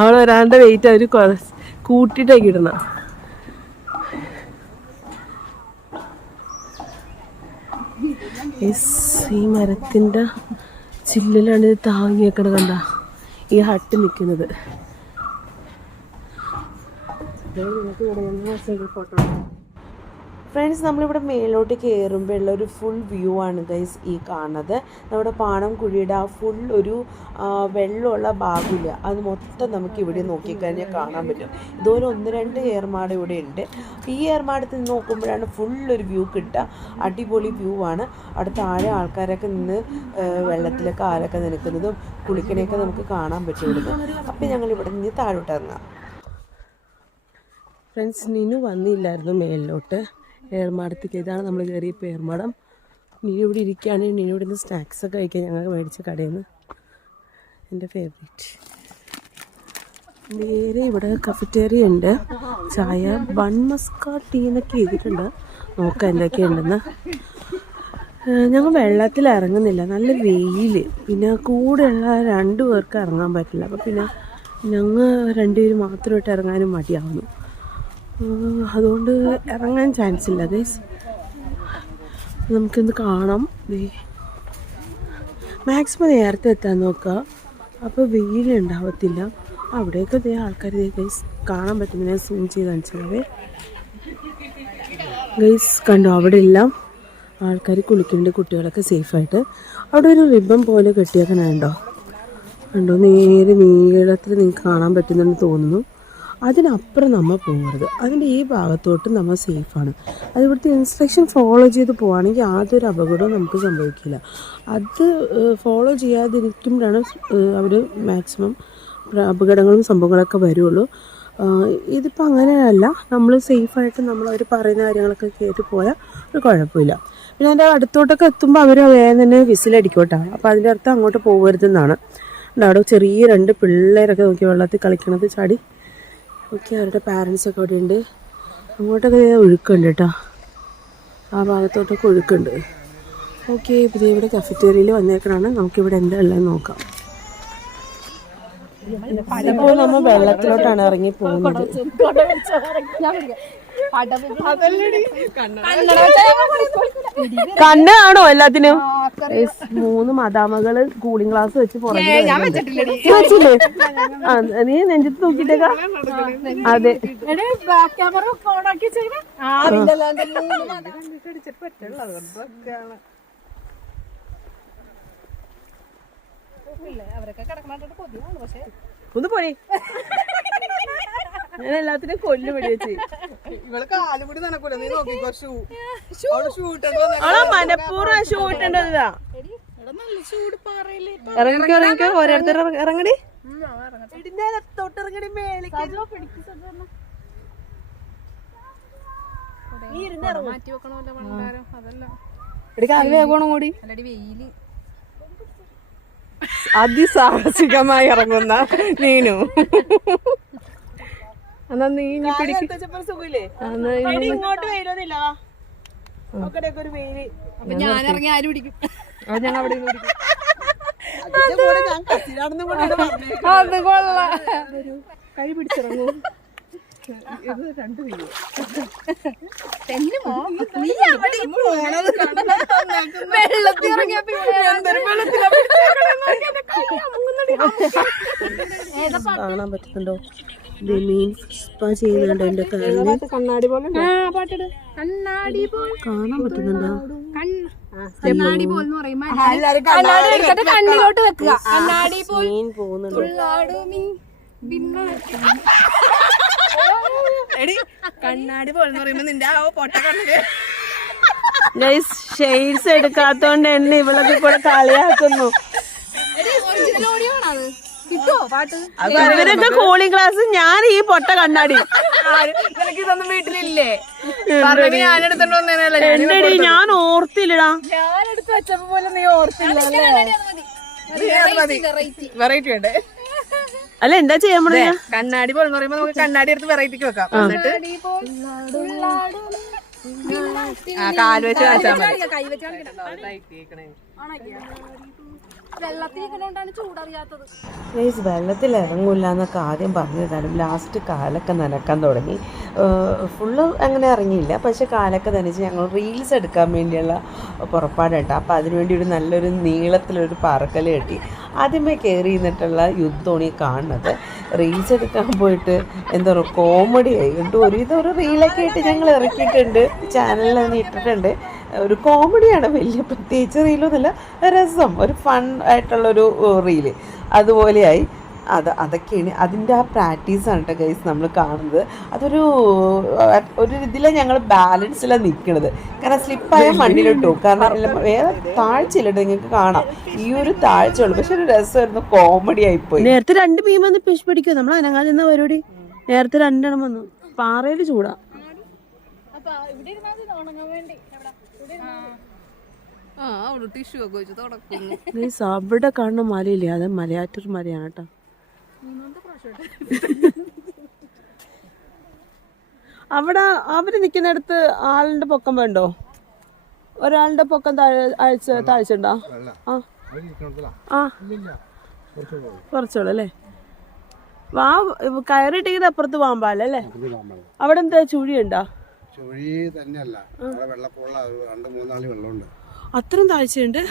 അവൾ ഒരാളുടെ വെയിറ്റ് അവർ കൂട്ടിയിട്ടൊക്കെ ഇടണ. ഈ മരത്തിൻ്റെ ചില്ലിലാണ് ഇത് താങ്ങിയേക്കണ. കണ്ട ഈ ഹട്ട് നിൽക്കുന്നത്. ഫ്രണ്ട്സ്, നമ്മളിവിടെ മേലോട്ട് കയറുമ്പോൾ ഉള്ള ഒരു ഫുൾ വ്യൂ ആണ് ഗൈസ് ഈ കാണുന്നത്. നമ്മുടെ പാണംകുഴിയുടെ ആ ഫുൾ ഒരു വെള്ളമുള്ള ഭാഗമില്ല, അത് മൊത്തം നമുക്ക് ഇവിടെ നോക്കിക്കഴിഞ്ഞാൽ കാണാൻ പറ്റും. ഇതുപോലെ 1-2 ഏർമാട് ഇവിടെ ഉണ്ട്. ഈ ഏർമാടത്തിൽ നിന്ന് നോക്കുമ്പോഴാണ് ഫുൾ ഒരു വ്യൂ കിട്ടുക. അടിപൊളി വ്യൂ ആണ്. അവിടെ താഴെ ആൾക്കാരൊക്കെ നിന്ന് വെള്ളത്തിൽ കാലൊക്കെ നനക്കുന്നതും കുളിക്കണയൊക്കെ നമുക്ക് കാണാൻ പറ്റും ഇവിടുന്ന്. അപ്പം ഞങ്ങൾ ഇവിടെ നിന്ന് താഴോട്ട് ഇറങ്ങാം. ഫ്രണ്ട്സ്, നിനു വന്നില്ലായിരുന്നു മേലിലോട്ട് ഏർമാടത്തേക്ക്. ഇതാണ് നമ്മൾ കയറിയപ്പോൾ ഏർമാടം. നീ ഇവിടെ ഇരിക്കുകയാണെങ്കിൽ നീ ഇവിടെ നിന്ന് സ്നാക്സൊക്കെ കഴിക്കാൻ ഞങ്ങൾ മേടിച്ച കടയിൽ നിന്ന്. എൻ്റെ ഫേവറേറ്റ്. നേരെ ഇവിടെ കഫറ്റേറിയ ഉണ്ട്. ചായ, ബൺ മസ്ക ടീ എന്നൊക്കെ ചെയ്തിട്ടുണ്ട്. നോക്കാം എന്തൊക്കെയുണ്ടെന്ന്. ഞങ്ങൾ വെള്ളത്തിൽ ഇറങ്ങുന്നില്ല, നല്ല വെയിൽ. പിന്നെ കൂടെയുള്ള 2 പേർക്ക് ഇറങ്ങാൻ പറ്റില്ല. അപ്പോൾ പിന്നെ ഞങ്ങൾ 2 പേര് മാത്രമായിട്ട് ഇറങ്ങാനും മടിയാവുന്നു. അതുകൊണ്ട് ഇറങ്ങാൻ ചാൻസ് ഇല്ല ഗൈസ്. നമുക്കിന്ന് കാണാം. മാക്സിമം നേരത്തെ എത്താൻ നോക്കുക, അപ്പോൾ വെയിലുണ്ടാവത്തില്ല. അവിടെയൊക്കെ ഇതേ ആൾക്കാർ ഗൈസ് കാണാൻ പറ്റുന്ന സൂം ചെയ്ത് കാണിച്ചത് ഗൈസ്. കണ്ടോ, അവിടെ എല്ലാം ആൾക്കാർ കുളിക്കുന്നുണ്ട്, കുട്ടികളൊക്കെ സേഫായിട്ട്. അവിടെ ഒരു റിബൺ പോലെ കെട്ടിയേക്കണുണ്ടോ, കണ്ടോ, നേരെ നീളത്തിൽ നിങ്ങൾക്ക് കാണാൻ പറ്റുന്നെന്ന് തോന്നുന്നു. അതിനപ്പുറം നമ്മൾ പോകരുത്. അതിൻ്റെ ഈ ഭാഗത്തോട്ട് നമ്മൾ സേഫാണ്. അത് ഇവിടുത്തെ ഇൻസ്ട്രക്ഷൻ ഫോളോ ചെയ്ത് പോവുകയാണെങ്കിൽ യാതൊരു അപകടവും നമുക്ക് സംഭവിക്കില്ല. അത് ഫോളോ ചെയ്യാതിരിക്കുമ്പോഴാണ് അവർ മാക്സിമം അപകടങ്ങളും സംഭവങ്ങളൊക്കെ വരുള്ളൂ. ഇതിപ്പോൾ അങ്ങനെയല്ല, നമ്മൾ സേഫായിട്ട് നമ്മൾ അവർ പറയുന്ന കാര്യങ്ങളൊക്കെ കേട്ട് പോയാൽ ഒരു കുഴപ്പമില്ല. പിന്നെ അതിൻ്റെ അടുത്തോട്ടൊക്കെ എത്തുമ്പോൾ അവർ വേഗം തന്നെ വിസിലടിക്കോട്ടാ. അപ്പോൾ അതിൻ്റെ അർത്ഥം അങ്ങോട്ട് പോകരുതെന്നാണ്. അവിടെ ചെറിയ 2 പിള്ളേരൊക്കെ നോക്കി വെള്ളത്തിൽ കളിക്കണത് ചാടി. ഓക്കെ, അവരുടെ പാരൻസൊക്കെ അവിടെ ഉണ്ട്. അങ്ങോട്ടൊക്കെ ഒഴുക്കുണ്ട് കേട്ടോ, ആ ഭാഗത്തോട്ടൊക്കെ ഒഴുക്കുണ്ട്. ഓക്കെ, ഇപ്പോൾ ഇവിടെ കഫറ്റേറിയയിൽ വന്നേക്കണാണ്. നമുക്കിവിടെ എന്താ ഉള്ളതെന്ന് നോക്കാം. ഇപ്പോൾ നമ്മൾ വെള്ളത്തിലോട്ടാണ് ഇറങ്ങി പോകുന്നത്. കണ്ണ് കാണോ എല്ലാത്തിനും? 3 മദാമകള് കൂളിംഗ് ഗ്ലാസ് വെച്ച് പുറകെ വെച്ചില്ലേ? നീ നെഞ്ചത്ത് തൂക്കിട്ടേക്കാ? അതെ. ഒന്ന് പോയി ഞാൻ എല്ലാത്തിനും കൊല്ലു വെടി വെച്ച് മനപ്പൂർവ്വം ഷൂ ഇട്ടേണ്ടതാ. ഇറങ്ങിക്കോ ഇറങ്ങിക്കോ, ഓരോരുത്തർ ഇറങ്ങടി തൊട്ടിറങ്ങടി മേളിക്ക്. കൂടി അതിസാഹസികമായി ഇറങ്ങുന്ന നീനു. എന്നാ നീ സുഖില്ലേ? ഇങ്ങോട്ട് വെയിലൊന്നുമില്ല. ഒരു വെയില് ഞാനിറങ്ങി ആരും പിടിക്കും. ഞങ്ങൾ അവിടെ അത് കൊള്ളാം. കൈ പിടിച്ചിറങ്ങൂ. ഇത് 2 വീട് കാണാൻ പറ്റുന്നുണ്ടോ? മീൻ സ്പാ ചെയ്യുന്നുണ്ട് എന്റെ കാലിന്. കണ്ണാടി പോലെ കാണാൻ പറ്റുന്നുണ്ടോ? കണ്ണിലോട്ട് വെക്കുക. മീൻ പോകുന്നുണ്ട്. കണ്ണാടി പോലെന്ന് പറയുമ്പോ നിന്റെ ആ പൊട്ട കണ്ണില് ഷെയ്ഡ്സ് എടുക്കാത്തോണ്ട് എന്നെ ഇവളൊക്കെ കൂടെ കളിയാക്കുന്നു. ഇവരൊക്കെ കൂളിംഗ് ഗ്ലാസ്, ഞാൻ ഈ പൊട്ട കണ്ണാടി. ഇതൊന്നും വീട്ടിലില്ലേ? എന്റെ ഞാൻ ഓർത്തില്ലടാ. ഞാനെടുത്ത് വെച്ചപ്പോ പോലെ നീ ഓർത്തില്ല. വെറൈറ്റി ഉണ്ട്. അല്ല എന്താ ചെയ്യാൻ പറയാ? കണ്ണാടി പോലെ പറയുമ്പോ നമുക്ക് കണ്ണാടി എടുത്ത് വെറൈറ്റിക്ക് വെക്കാം. എന്നിട്ട് കാല് വെച്ച് കാച്ചാൽ മതി. വെള്ളത്തിൽ ഇറങ്ങൂല എന്നൊക്കെ ആദ്യം പറഞ്ഞിരുന്നാലും ലാസ്റ്റ് കാലൊക്കെ നനക്കാൻ തുടങ്ങി. ഫുള്ള് അങ്ങനെ ഇറങ്ങിയില്ല, പക്ഷെ കാലൊക്കെ നനച്ച് ഞങ്ങൾ റീൽസ് എടുക്കാൻ വേണ്ടിയുള്ള പുറപ്പാടുണ്ട്. അപ്പോൾ അതിനുവേണ്ടി ഒരു നല്ലൊരു നീളത്തിലൊരു പറക്കൽ കെട്ടി ആദ്യമേ കയറി നിന്നിട്ടുള്ള യുദ്ധമാണ് ഈ കാണുന്നത്. റീൽസ് എടുക്കാൻ പോയിട്ട് എന്താ പറയുക, കോമഡി ആയി. എന്നിട്ട് ഒരു റീലൊക്കെ ആയിട്ട് ഞങ്ങൾ ഇറക്കിയിട്ടുണ്ട്, ചാനലിൽ തന്നെ ഇട്ടിട്ടുണ്ട്. ഒരു കോമഡിയാണ്, വലിയ പ്രത്യേകിച്ച് റീലൊന്നുമില്ല, രസം, ഒരു ഫൺ ആയിട്ടുള്ളൊരു റീല് അതുപോലെയായി. അതൊക്കെയാണ് അതിൻ്റെ ആ പ്രാക്ടീസാണ് കേട്ടോ ഗൈസ് നമ്മൾ കാണുന്നത്. ഒരു ഇതിലാണ് ഞങ്ങൾ ബാലൻസിലാണ് നിൽക്കുന്നത്. കാരണം സ്ലിപ്പായ മണ്ണിലിട്ടു, കാരണം വേറെ താഴ്ചയിലിട്ട് നിങ്ങൾക്ക് കാണാം, ഈ ഒരു താഴ്ച ഉള്ളു. പക്ഷെ ഒരു രസമായിരുന്നു, കോമഡി ആയിപ്പോയി. നേരത്തെ 2 മീൻ വന്ന് ഫിഷ് പിടിക്കും, നമ്മൾ അനങ്ങാതിരുന്ന പരിപാടി. നേരത്തെ 2 എണ്ണം വന്നു, പാറയിൽ ചൂടാ. അവിടെ കാണുന്ന മലയില്ലേ, അത് മലയാറ്റൂർ മലയാണ് കേട്ടോ. അവിടെ അവര് നിക്കുന്നിടത്ത് ആളിന്റെ പൊക്കം വേണ്ടോ? ഒരാളുടെ പൊക്കം താഴ്ചയുണ്ടോ? കുറച്ചോളൂ അല്ലേ? കയറിയിട്ടെങ്കിൽ അപ്പുറത്ത് പാമ്പാലല്ലേ? അവിടെ എന്താ ചുഴിയുണ്ടോ? അത്രയും താഴ്ചയുണ്ട്.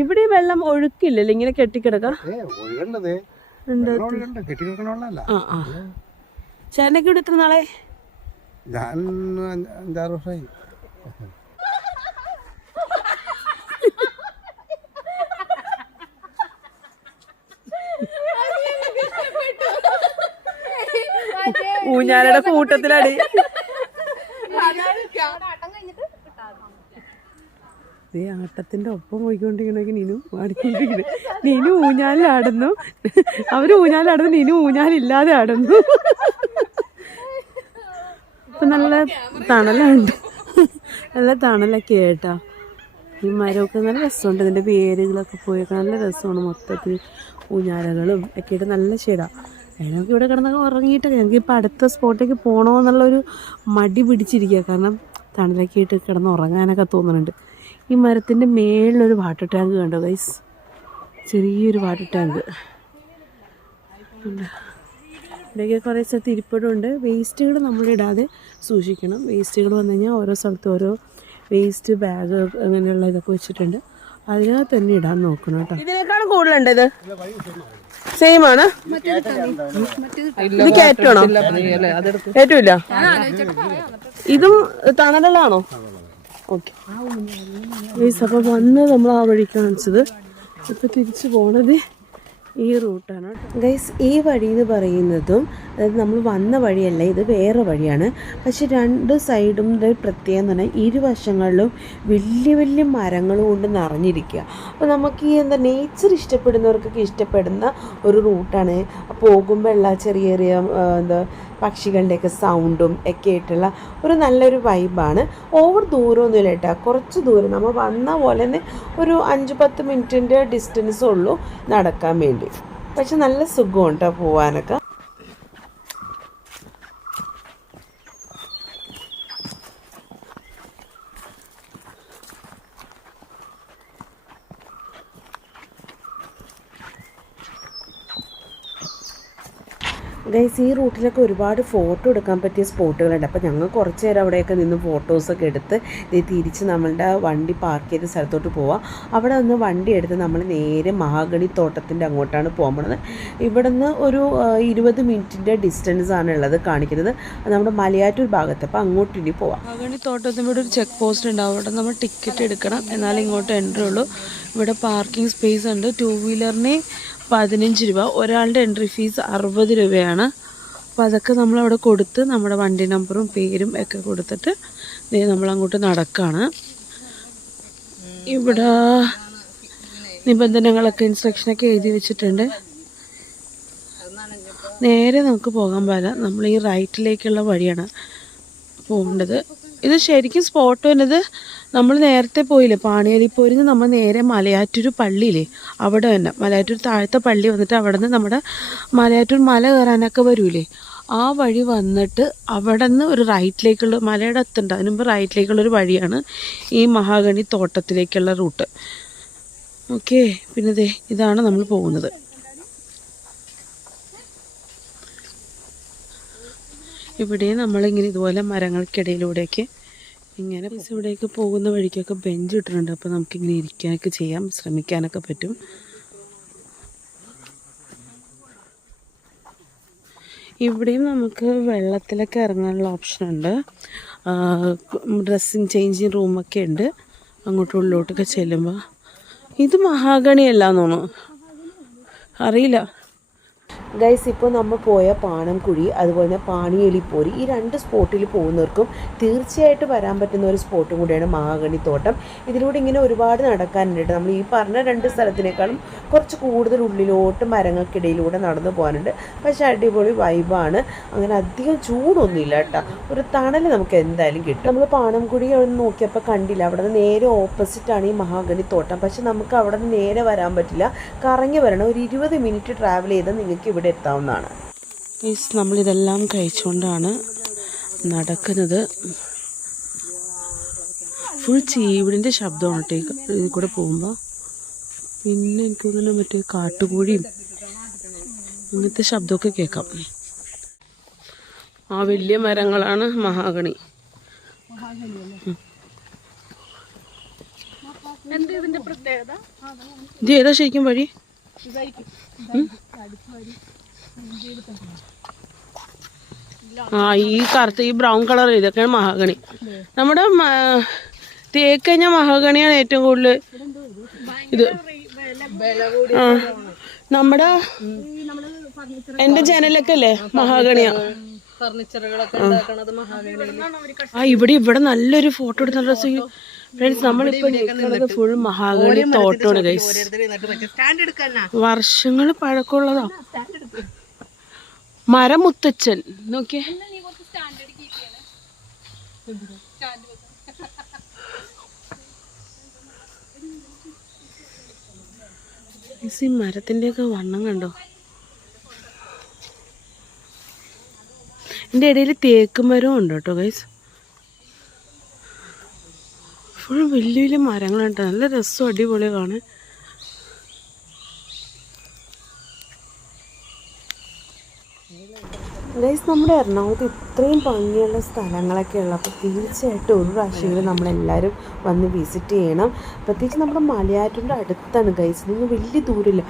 ഇവിടെ വെള്ളം ഒഴുക്കില്ലല്ലോ, ഇങ്ങനെ കെട്ടിക്കിടക്കാം. ചേട്ടനൊക്കെ ഇവിടെ എത്ര നാളെ? ഞാൻ 5-6 വർഷമായി. ഊഞ്ഞാലയുടെ കൂട്ടത്തിലടി. ഈ ആട്ടത്തിന്റെ ഒപ്പം പോയിക്കൊണ്ടിരിക്കണമെങ്കിൽ നീനു പാടിക്കൊണ്ടിരിക്കണേ. നീനു ഊഞ്ഞാലിലാടുന്നു, അവര് ഊഞ്ഞാലാടുന്നു, നീനു ഊഞ്ഞാലില്ലാതെ ആടുന്നു. ഇപ്പൊ നല്ല തണലുണ്ട്, നല്ല തണലൊക്കെ ആയിട്ടാ. ഈ മരമൊക്കെ നല്ല രസമുണ്ട്, ഇതിന്റെ വേരുകളൊക്കെ പോയൊക്കെ നല്ല രസമാണ്. മൊത്തത്തിൽ ഊഞ്ഞാലകളും ഒക്കെ ആയിട്ട് നല്ല ഷെയ്ഡാണ്. ഞങ്ങൾക്ക് ഇവിടെ കിടന്നൊക്കെ ഉറങ്ങിയിട്ടൊക്കെ ഞങ്ങൾക്ക് ഇപ്പം അടുത്ത സ്പോട്ടേക്ക് പോകണമെന്നുള്ളൊരു മടി പിടിച്ചിരിക്കുക. കാരണം തണലൊക്കെ ആയിട്ട് കിടന്ന് ഉറങ്ങാനൊക്കെ തോന്നുന്നുണ്ട്. ഈ മരത്തിൻ്റെ മേളിലൊരു വാട്ടർ ടാങ്ക് കണ്ടോ ഗൈസ്, ചെറിയൊരു വാട്ടർ ടാങ്ക്. ഇവിടെയൊക്കെ കുറേ സ്ഥലത്ത് ഇരിപ്പിടുണ്ട്. വേസ്റ്റുകൾ നമ്മളിടാതെ സൂക്ഷിക്കണം. വേസ്റ്റുകൾ വന്നു കഴിഞ്ഞാൽ ഓരോ സ്ഥലത്തും ഓരോ വേസ്റ്റ് ബാഗ് അങ്ങനെയുള്ള ഇതൊക്കെ വെച്ചിട്ടുണ്ട്. അതിനകത്ത് തന്നെ ഇടാൻ നോക്കണം കേട്ടോ. ഇതിനേക്കാളും കൂടുതലുണ്ട്. ഇത് സെയിം ആണ്. ഇത് കയറ്റണോ? കയറ്റില്ല. ഇതും തണലാണോ? ഓക്കെ. അപ്പോൾ വന്ന് നമ്മൾ ആ വഴി കാണിച്ചത്. ഇപ്പൊ തിരിച്ചു പോണത് ഈ റൂട്ടാണ് ഗൈസ്. ഈ വഴി എന്ന് പറയുന്നതും അതായത് നമ്മൾ വന്ന വഴിയല്ല, ഇത് വേറെ വഴിയാണ്. പക്ഷെ രണ്ട് സൈഡും പ്രത്യേകം എന്ന് പറഞ്ഞാൽ ഇരുവശങ്ങളിലും വലിയ വലിയ മരങ്ങൾ കൊണ്ട് നിറഞ്ഞിരിക്കുക. അപ്പോൾ നമുക്ക് ഈ നേച്ചർ ഇഷ്ടപ്പെടുന്നവർക്കൊക്കെ ഇഷ്ടപ്പെടുന്ന ഒരു റൂട്ടാണ്. പോകുമ്പോൾ ഉള്ള ചെറിയ ചെറിയ പക്ഷികളുടെയൊക്കെ സൗണ്ടും ഒക്കെ ആയിട്ടുള്ള ഒരു നല്ലൊരു വൈബാണ്. ഓവർ ദൂരമൊന്നുമില്ല കേട്ടോ, കുറച്ച് ദൂരം നമ്മൾ വന്ന പോലെ തന്നെ ഒരു 5-10 മിനിറ്റിൻ്റെ ഡിസ്റ്റൻസേ ഉള്ളൂ നടക്കാൻ വേണ്ടി. പക്ഷെ നല്ല സുഖം കേട്ടോ പോവാനൊക്കെ. ഗൈസ്, ഈ റൂട്ടിലൊക്കെ ഒരുപാട് ഫോട്ടോ എടുക്കാൻ പറ്റിയ സ്പോട്ടുകളുണ്ട്. അപ്പോൾ ഞങ്ങൾ കുറച്ച് നേരം അവിടെയൊക്കെ നിന്ന് ഫോട്ടോസൊക്കെ എടുത്ത് തിരിച്ച് നമ്മളുടെ വണ്ടി പാർക്ക് ചെയ്ത സ്ഥലത്തോട്ട് പോവാം. അവിടെ നിന്ന് വണ്ടി എടുത്ത് നമ്മൾ നേരെ മഹാഗണി തോട്ടത്തിൻ്റെ അങ്ങോട്ടാണ് പോകുന്നത്. ഇവിടെ നിന്ന് ഒരു 20 മിനിറ്റിൻ്റെ ഡിസ്റ്റൻസ് ആണ് ഉള്ളത് കാണിക്കുന്നത്. നമ്മുടെ മലയാറ്റൂർ ഭാഗത്ത്. അപ്പോൾ അങ്ങോട്ട് ഇനി പോവാം. മഹാഗണി തോട്ടത്തിൽ ഇവിടെ ഒരു ചെക്ക് പോസ്റ്റ് ഉണ്ടാവും. അവിടെ നമ്മൾ ടിക്കറ്റ് എടുക്കണം, എന്നാലേ ഇങ്ങോട്ട് എൻട്രി ഉള്ളൂ. ഇവിടെ പാർക്കിംഗ് സ്പേസ് ഉണ്ട്. 2 വീലറിന് 15 രൂപ, ഒരാളുടെ എൻട്രി ഫീസ് 60 രൂപയാണ്. അപ്പോൾ അതൊക്കെ നമ്മളവിടെ കൊടുത്ത് നമ്മുടെ വണ്ടി നമ്പറും പേരും ഒക്കെ കൊടുത്തിട്ട് നമ്മളങ്ങോട്ട് നടക്കുകയാണ്. ഇവിടെ നിബന്ധനകളൊക്കെ ഇൻസ്ട്രക്ഷനൊക്കെ എഴുതി വെച്ചിട്ടുണ്ട്. നേരെ നമുക്ക് പോകാൻ പാടില്ല, നമ്മൾ ഈ റൈറ്റിലേക്കുള്ള വഴിയാണ് പോകേണ്ടത്. ഇത് ശരിക്കും സ്പോട്ട് വരുന്നത് നമ്മൾ നേരത്തെ പോയില്ലേ പാണിയേലിപ്പോരിന്ന് നമ്മൾ നേരെ മലയാറ്റൂർ പള്ളിയില്ലേ അവിടെ തന്നെ, മലയാറ്റൂർ താഴത്തെ പള്ളി വന്നിട്ട് അവിടെ നിന്ന് നമ്മുടെ മലയാറ്റൂർ മല കയറാനൊക്കെ വരൂലേ, ആ വഴി വന്നിട്ട് അവിടെ നിന്ന് ഒരു റൈറ്റിലേക്കുള്ള, മലയുടെ അത്തുണ്ട് അതിന് മുമ്പ് റൈറ്റിലേക്കുള്ളൊരു വഴിയാണ് ഈ മഹാഗണി തോട്ടത്തിലേക്കുള്ള റൂട്ട്. ഓക്കെ, പിന്നെ ഇതാണ് നമ്മൾ പോകുന്നത്. ഇവിടെ നമ്മളിങ്ങനെ ഇതുപോലെ മരങ്ങൾക്കിടയിലൂടെയൊക്കെ ഇങ്ങനെ ഇവിടേക്ക് പോകുന്ന വഴിക്കൊക്കെ ബെഞ്ച് ഇട്ടിട്ടുണ്ട്. അപ്പോൾ നമുക്കിങ്ങനെ ഇരിക്കാനൊക്കെ ചെയ്യാം, ശ്രമിക്കാനൊക്കെ പറ്റും. ഇവിടെയും നമുക്ക് വെള്ളത്തിലൊക്കെ ഇറങ്ങാനുള്ള ഓപ്ഷനുണ്ട്. ഡ്രസ്സിങ് ചേഞ്ചിങ് റൂമൊക്കെ ഉണ്ട് അങ്ങോട്ടും ഉള്ളിലോട്ടൊക്കെ ചെല്ലുമ്പോൾ. ഇത് മഹാഗണിയല്ലാന്ന് തോന്നുന്നു, അറിയില്ല. ഗൈസ്, ഇപ്പോൾ നമ്മൾ പോയ പാണംകുഴി അതുപോലെ തന്നെ പാണിയേലിപ്പോരി, ഈ 2 സ്പോട്ടിൽ പോകുന്നവർക്കും തീർച്ചയായിട്ടും വരാൻ പറ്റുന്ന ഒരു സ്പോട്ടും കൂടിയാണ് മഹാഗണി തോട്ടം. ഇതിലൂടെ ഇങ്ങനെ ഒരുപാട് നടക്കാനുണ്ട്. നമ്മൾ ഈ പറഞ്ഞ 2 സ്ഥലത്തിനേക്കാളും കുറച്ച് കൂടുതൽ ഉള്ളിലോട്ട് മരങ്ങൾക്കിടയിലൂടെ നടന്നു പോകാനുണ്ട്. പക്ഷേ അടിപൊളി വൈബാണ്. അങ്ങനെ അധികം ചൂടൊന്നുമില്ല കേട്ടോ, ഒരു തണൽ നമുക്ക് എന്തായാലും കിട്ടും. നമ്മൾ പാണംകുഴി നോക്കിയപ്പോൾ കണ്ടില്ല, അവിടെ നിന്ന് നേരെ ഓപ്പോസിറ്റാണ് ഈ മഹാഗണി തോട്ടം. പക്ഷെ നമുക്ക് അവിടെ നിന്ന് നേരെ വരാൻ പറ്റില്ല, കറങ്ങി വരണം. ഒരു 20 മിനിറ്റ് ട്രാവൽ ചെയ്താൽ നിങ്ങൾക്ക് ഇവിടെ എത്താവുന്നതാണ്. നമ്മളിതെല്ലാം കഴിച്ചുകൊണ്ടാണ് നടക്കുന്നത്. ഫുൾ ചീവിടിൻ്റെ ശബ്ദമാണ് കേട്ടോ ഇതിൽ കൂടെ പോകുമ്പോൾ. പിന്നെ എനിക്ക് തോന്നുന്നു മറ്റേ കാട്ടുകോഴിയും അങ്ങനത്തെ ശബ്ദമൊക്കെ കേൾക്കാം. ആ വലിയ മരങ്ങളാണ് മഹാഗണി. ഇത് ഏതാ ശരിക്കും വഴി? ഈ കറുത്ത ഈ ബ്രൗൺ കളർ ഇതൊക്കെയാണ് മഹാഗണി. നമ്മുടെ തേക്ക് കഴിഞ്ഞാൽ മഹാഗണിയാണ് ഏറ്റവും കൂടുതൽ ഇത്. നമ്മുടെ എന്റെ ജനലൊക്കെ അല്ലേ മഹാഗണിയാ. ഇവിടെ നല്ലൊരു ഫോട്ടോ എടുത്ത ഫ്രണ്ട്സ്. നമ്മളിപ്പോ നിൽക്കുന്നത് ഫുൾ മഹാഗണി തോട്ടമാണ് ഗൈസ്. വർഷങ്ങൾ പഴക്കമുള്ളതാ. മരമുത്തച്ഛൻ നോക്കിയേ. ഈ മരത്തിൻ്റെയൊക്കെ വണ്ണം കണ്ടോ. ഇതിൻ്റെ ഇടയിൽ തേക്ക് മരവും ഉണ്ട് കേട്ടോ ഗൈസ്. ഫുൾ വലിയ വലിയ മരങ്ങളുണ്ട്. നല്ല രസം, അടിപൊളിയാണ് കാണാൻ. ഗൈസ്, നമ്മുടെ എറണാകുളത്ത് ഇത്രയും ഭംഗിയുള്ള സ്ഥലങ്ങളൊക്കെ ഉള്ള, അപ്പോൾ തീർച്ചയായിട്ടും ഒരു പ്രാവശ്യമെങ്കിലും നമ്മളെല്ലാവരും വന്ന് വിസിറ്റ് ചെയ്യണം. പ്രത്യേകിച്ച് നമ്മുടെ മലയാറ്റൂരിൻ്റെ അടുത്താണ് ഗൈസ്, നിങ്ങൾ വലിയ ദൂരമില്ല.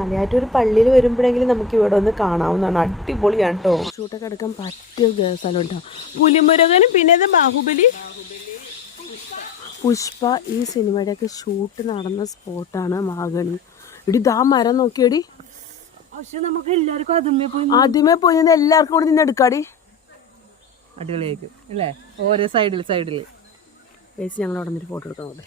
മലയാറ്റൂർ പള്ളിയിൽ വരുമ്പോഴെങ്കിലും നമുക്ക് ഇവിടെ ഒന്ന് കാണാവുന്നതാണ്. അടിപൊളിയാണ് കേട്ടോ. ഷൂട്ടൊക്കെ എടുക്കാൻ പറ്റിയ സ്ഥലം ഉണ്ടാവും. പുലിമുരുകനും പിന്നെ ബാഹുബലി, പുഷ്പ, ഈ സിനിമയുടെയൊക്കെ ഷൂട്ട് നടന്ന സ്പോട്ടാണ് മഹാഗണി. ഇടി ദാ മരം നോക്കിയടി. പക്ഷെ നമുക്ക് എല്ലാവർക്കും ആദ്യമേ പോയി എല്ലാവർക്കും കൂടി നിന്ന് എടുക്കാടി. അടിപൊളിയായിരിക്കും അല്ലേ? ഓരോ സൈഡിൽ ചേച്ചി ഞങ്ങൾ അവിടെ നിന്ന് ഫോട്ടോ എടുക്കാൻ പോലെ.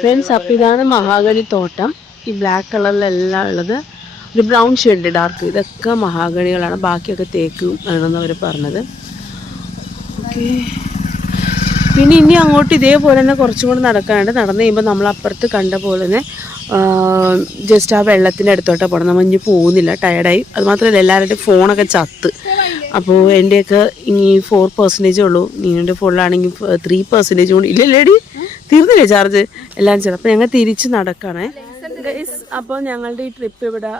ഫ്രണ്ട്സ്, അപ്പം ഇതാണ് മഹാഗണി തോട്ടം. ഈ ബ്ലാക്ക് കളറിലെല്ലാം ഉള്ളത് ഒരു ബ്രൗൺ ഷെയ്ഡ് ഡാർക്ക്, ഇതൊക്കെ മഹാഗണികളാണ്. ബാക്കിയൊക്കെ തേക്കും ആണെന്ന് അവർ പറഞ്ഞത്. ഓക്കെ, പിന്നെ ഇനി അങ്ങോട്ട് ഇതേപോലെ തന്നെ കുറച്ചും കൂടെ നടക്കാനുണ്ട്. നടന്നു കഴിയുമ്പോൾ നമ്മൾ അപ്പുറത്ത് കണ്ട പോലെ തന്നെ ജസ്റ്റ് ആ വെള്ളത്തിൻ്റെ അടുത്തോട്ടാണ് പോകണം. നമ്മൾ ഇനി പോകുന്നില്ല, ടയർഡായി. അതുമാത്രമല്ല എല്ലാവരുടെയും ഫോണൊക്കെ ചത്ത്. അപ്പോൾ എൻ്റെയൊക്കെ ഇനി 4% ഉള്ളൂ. നീൻ്റെ ഫോണിലാണെങ്കിൽ 3% കൂടി ഇല്ലല്ലേടി, തീർന്നില്ലേ ചാർജ് എല്ലാം ചെയ്തു. അപ്പോൾ ഞങ്ങൾ തിരിച്ച് നടക്കണേ ഗൈസ്. അപ്പോൾ ഞങ്ങളുടെ ഈ ട്രിപ്പ് ഇവിടെ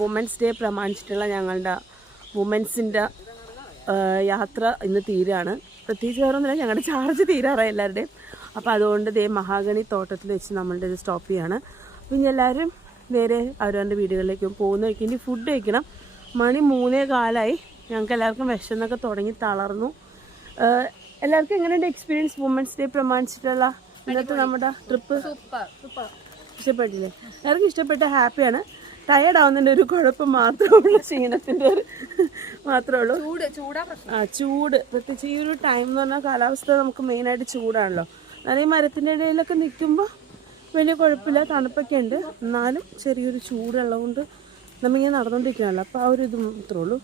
വുമൻസ് ഡേ പ്രമാണിച്ചിട്ടുള്ള ഞങ്ങളുടെ വുമൻസിൻ്റെ യാത്ര ഇന്ന് തീരാണ്. പ്രത്യേകിച്ച് വേറൊന്നുമില്ല, ഞങ്ങളുടെ ചാർജ് തീരാറായി എല്ലാവരുടെയും. അപ്പോൾ അതുകൊണ്ട് ദേ മഹാഗണി തോട്ടത്തിൽ വെച്ച് നമ്മളുടെ ഇത് സ്റ്റോപ്പ് ചെയ്യാണ്. പിന്നെ എല്ലാവരും നേരെ അവരവൻ്റെ വീടുകളിലേക്കും പോകുന്ന വയ്ക്കും. ഇനി ഫുഡ് കഴിക്കണം. മണി 3:15. ഞങ്ങൾക്ക് എല്ലാവർക്കും വിശന്നൊക്കെ തുടങ്ങി തളർന്നു. എല്ലാവർക്കും എങ്ങനെയുണ്ട് എക്സ്പീരിയൻസ് വുമൻസ് ഡേ പ്രമാണിച്ചിട്ടുള്ള ഇന്നത്തെ നമ്മുടെ ട്രിപ്പ്? ഇഷ്ടപ്പെട്ടില്ലേ? എല്ലാവർക്കും ഇഷ്ടപ്പെട്ട, ഹാപ്പിയാണ്. ടയേർഡ് ആവുന്നതിൻ്റെ ഒരു കുഴപ്പം മാത്രമേ ഉള്ളൂ, ക്ഷീണത്തിൻ്റെ ഒരു മാത്രമേ ഉള്ളൂ. ചൂട് പ്രത്യേകിച്ച് ഈ ഒരു ടൈം എന്ന് പറഞ്ഞാൽ കാലാവസ്ഥ നമുക്ക് മെയിനായിട്ട് ചൂടാണല്ലോ. എന്നാലും ഈ മരത്തിൻ്റെ ഇടയിലൊക്കെ നിൽക്കുമ്പോൾ വലിയ കുഴപ്പമില്ല, തണുപ്പൊക്കെ ഉണ്ട്. എന്നാലും ചെറിയൊരു ചൂടുള്ളതുകൊണ്ട് നമ്മളിങ്ങനെ നടന്നുകൊണ്ടിരിക്കുകയാണല്ലോ. അപ്പോൾ ആ ഒരു ഇത് മാത്രമേ ഉള്ളൂ.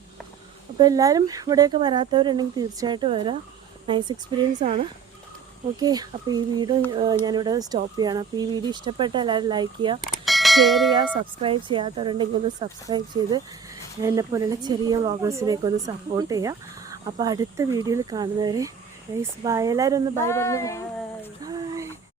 അപ്പോൾ എല്ലാവരും ഇവിടെയൊക്കെ വരാത്തവരുണ്ടെങ്കിൽ തീർച്ചയായിട്ടും വരാം. നൈസ് എക്സ്പീരിയൻസ് ആണ്. ഓക്കെ, അപ്പോൾ ഈ വീഡിയോ ഞാനിവിടെ സ്റ്റോപ്പ് ചെയ്യണം. അപ്പോൾ ഈ വീഡിയോ ഇഷ്ടപ്പെട്ട എല്ലാവരും ലൈക്ക് ചെയ്യുക, ഷെയർ ചെയ്യുക. സബ്സ്ക്രൈബ് ചെയ്യാത്തവരുണ്ടെങ്കിൽ ഒന്ന് സബ്സ്ക്രൈബ് ചെയ്ത് എന്നെപ്പോലെയുള്ള ചെറിയ വ്ളോഗേഴ്സിലേക്ക് ഒന്ന് സപ്പോർട്ട് ചെയ്യുക. അപ്പോൾ അടുത്ത വീഡിയോയിൽ കാണുന്നവരെ ഗൈസ് ബൈ. എല്ലാവരും ഒന്ന് ബൈ പറഞ്ഞു.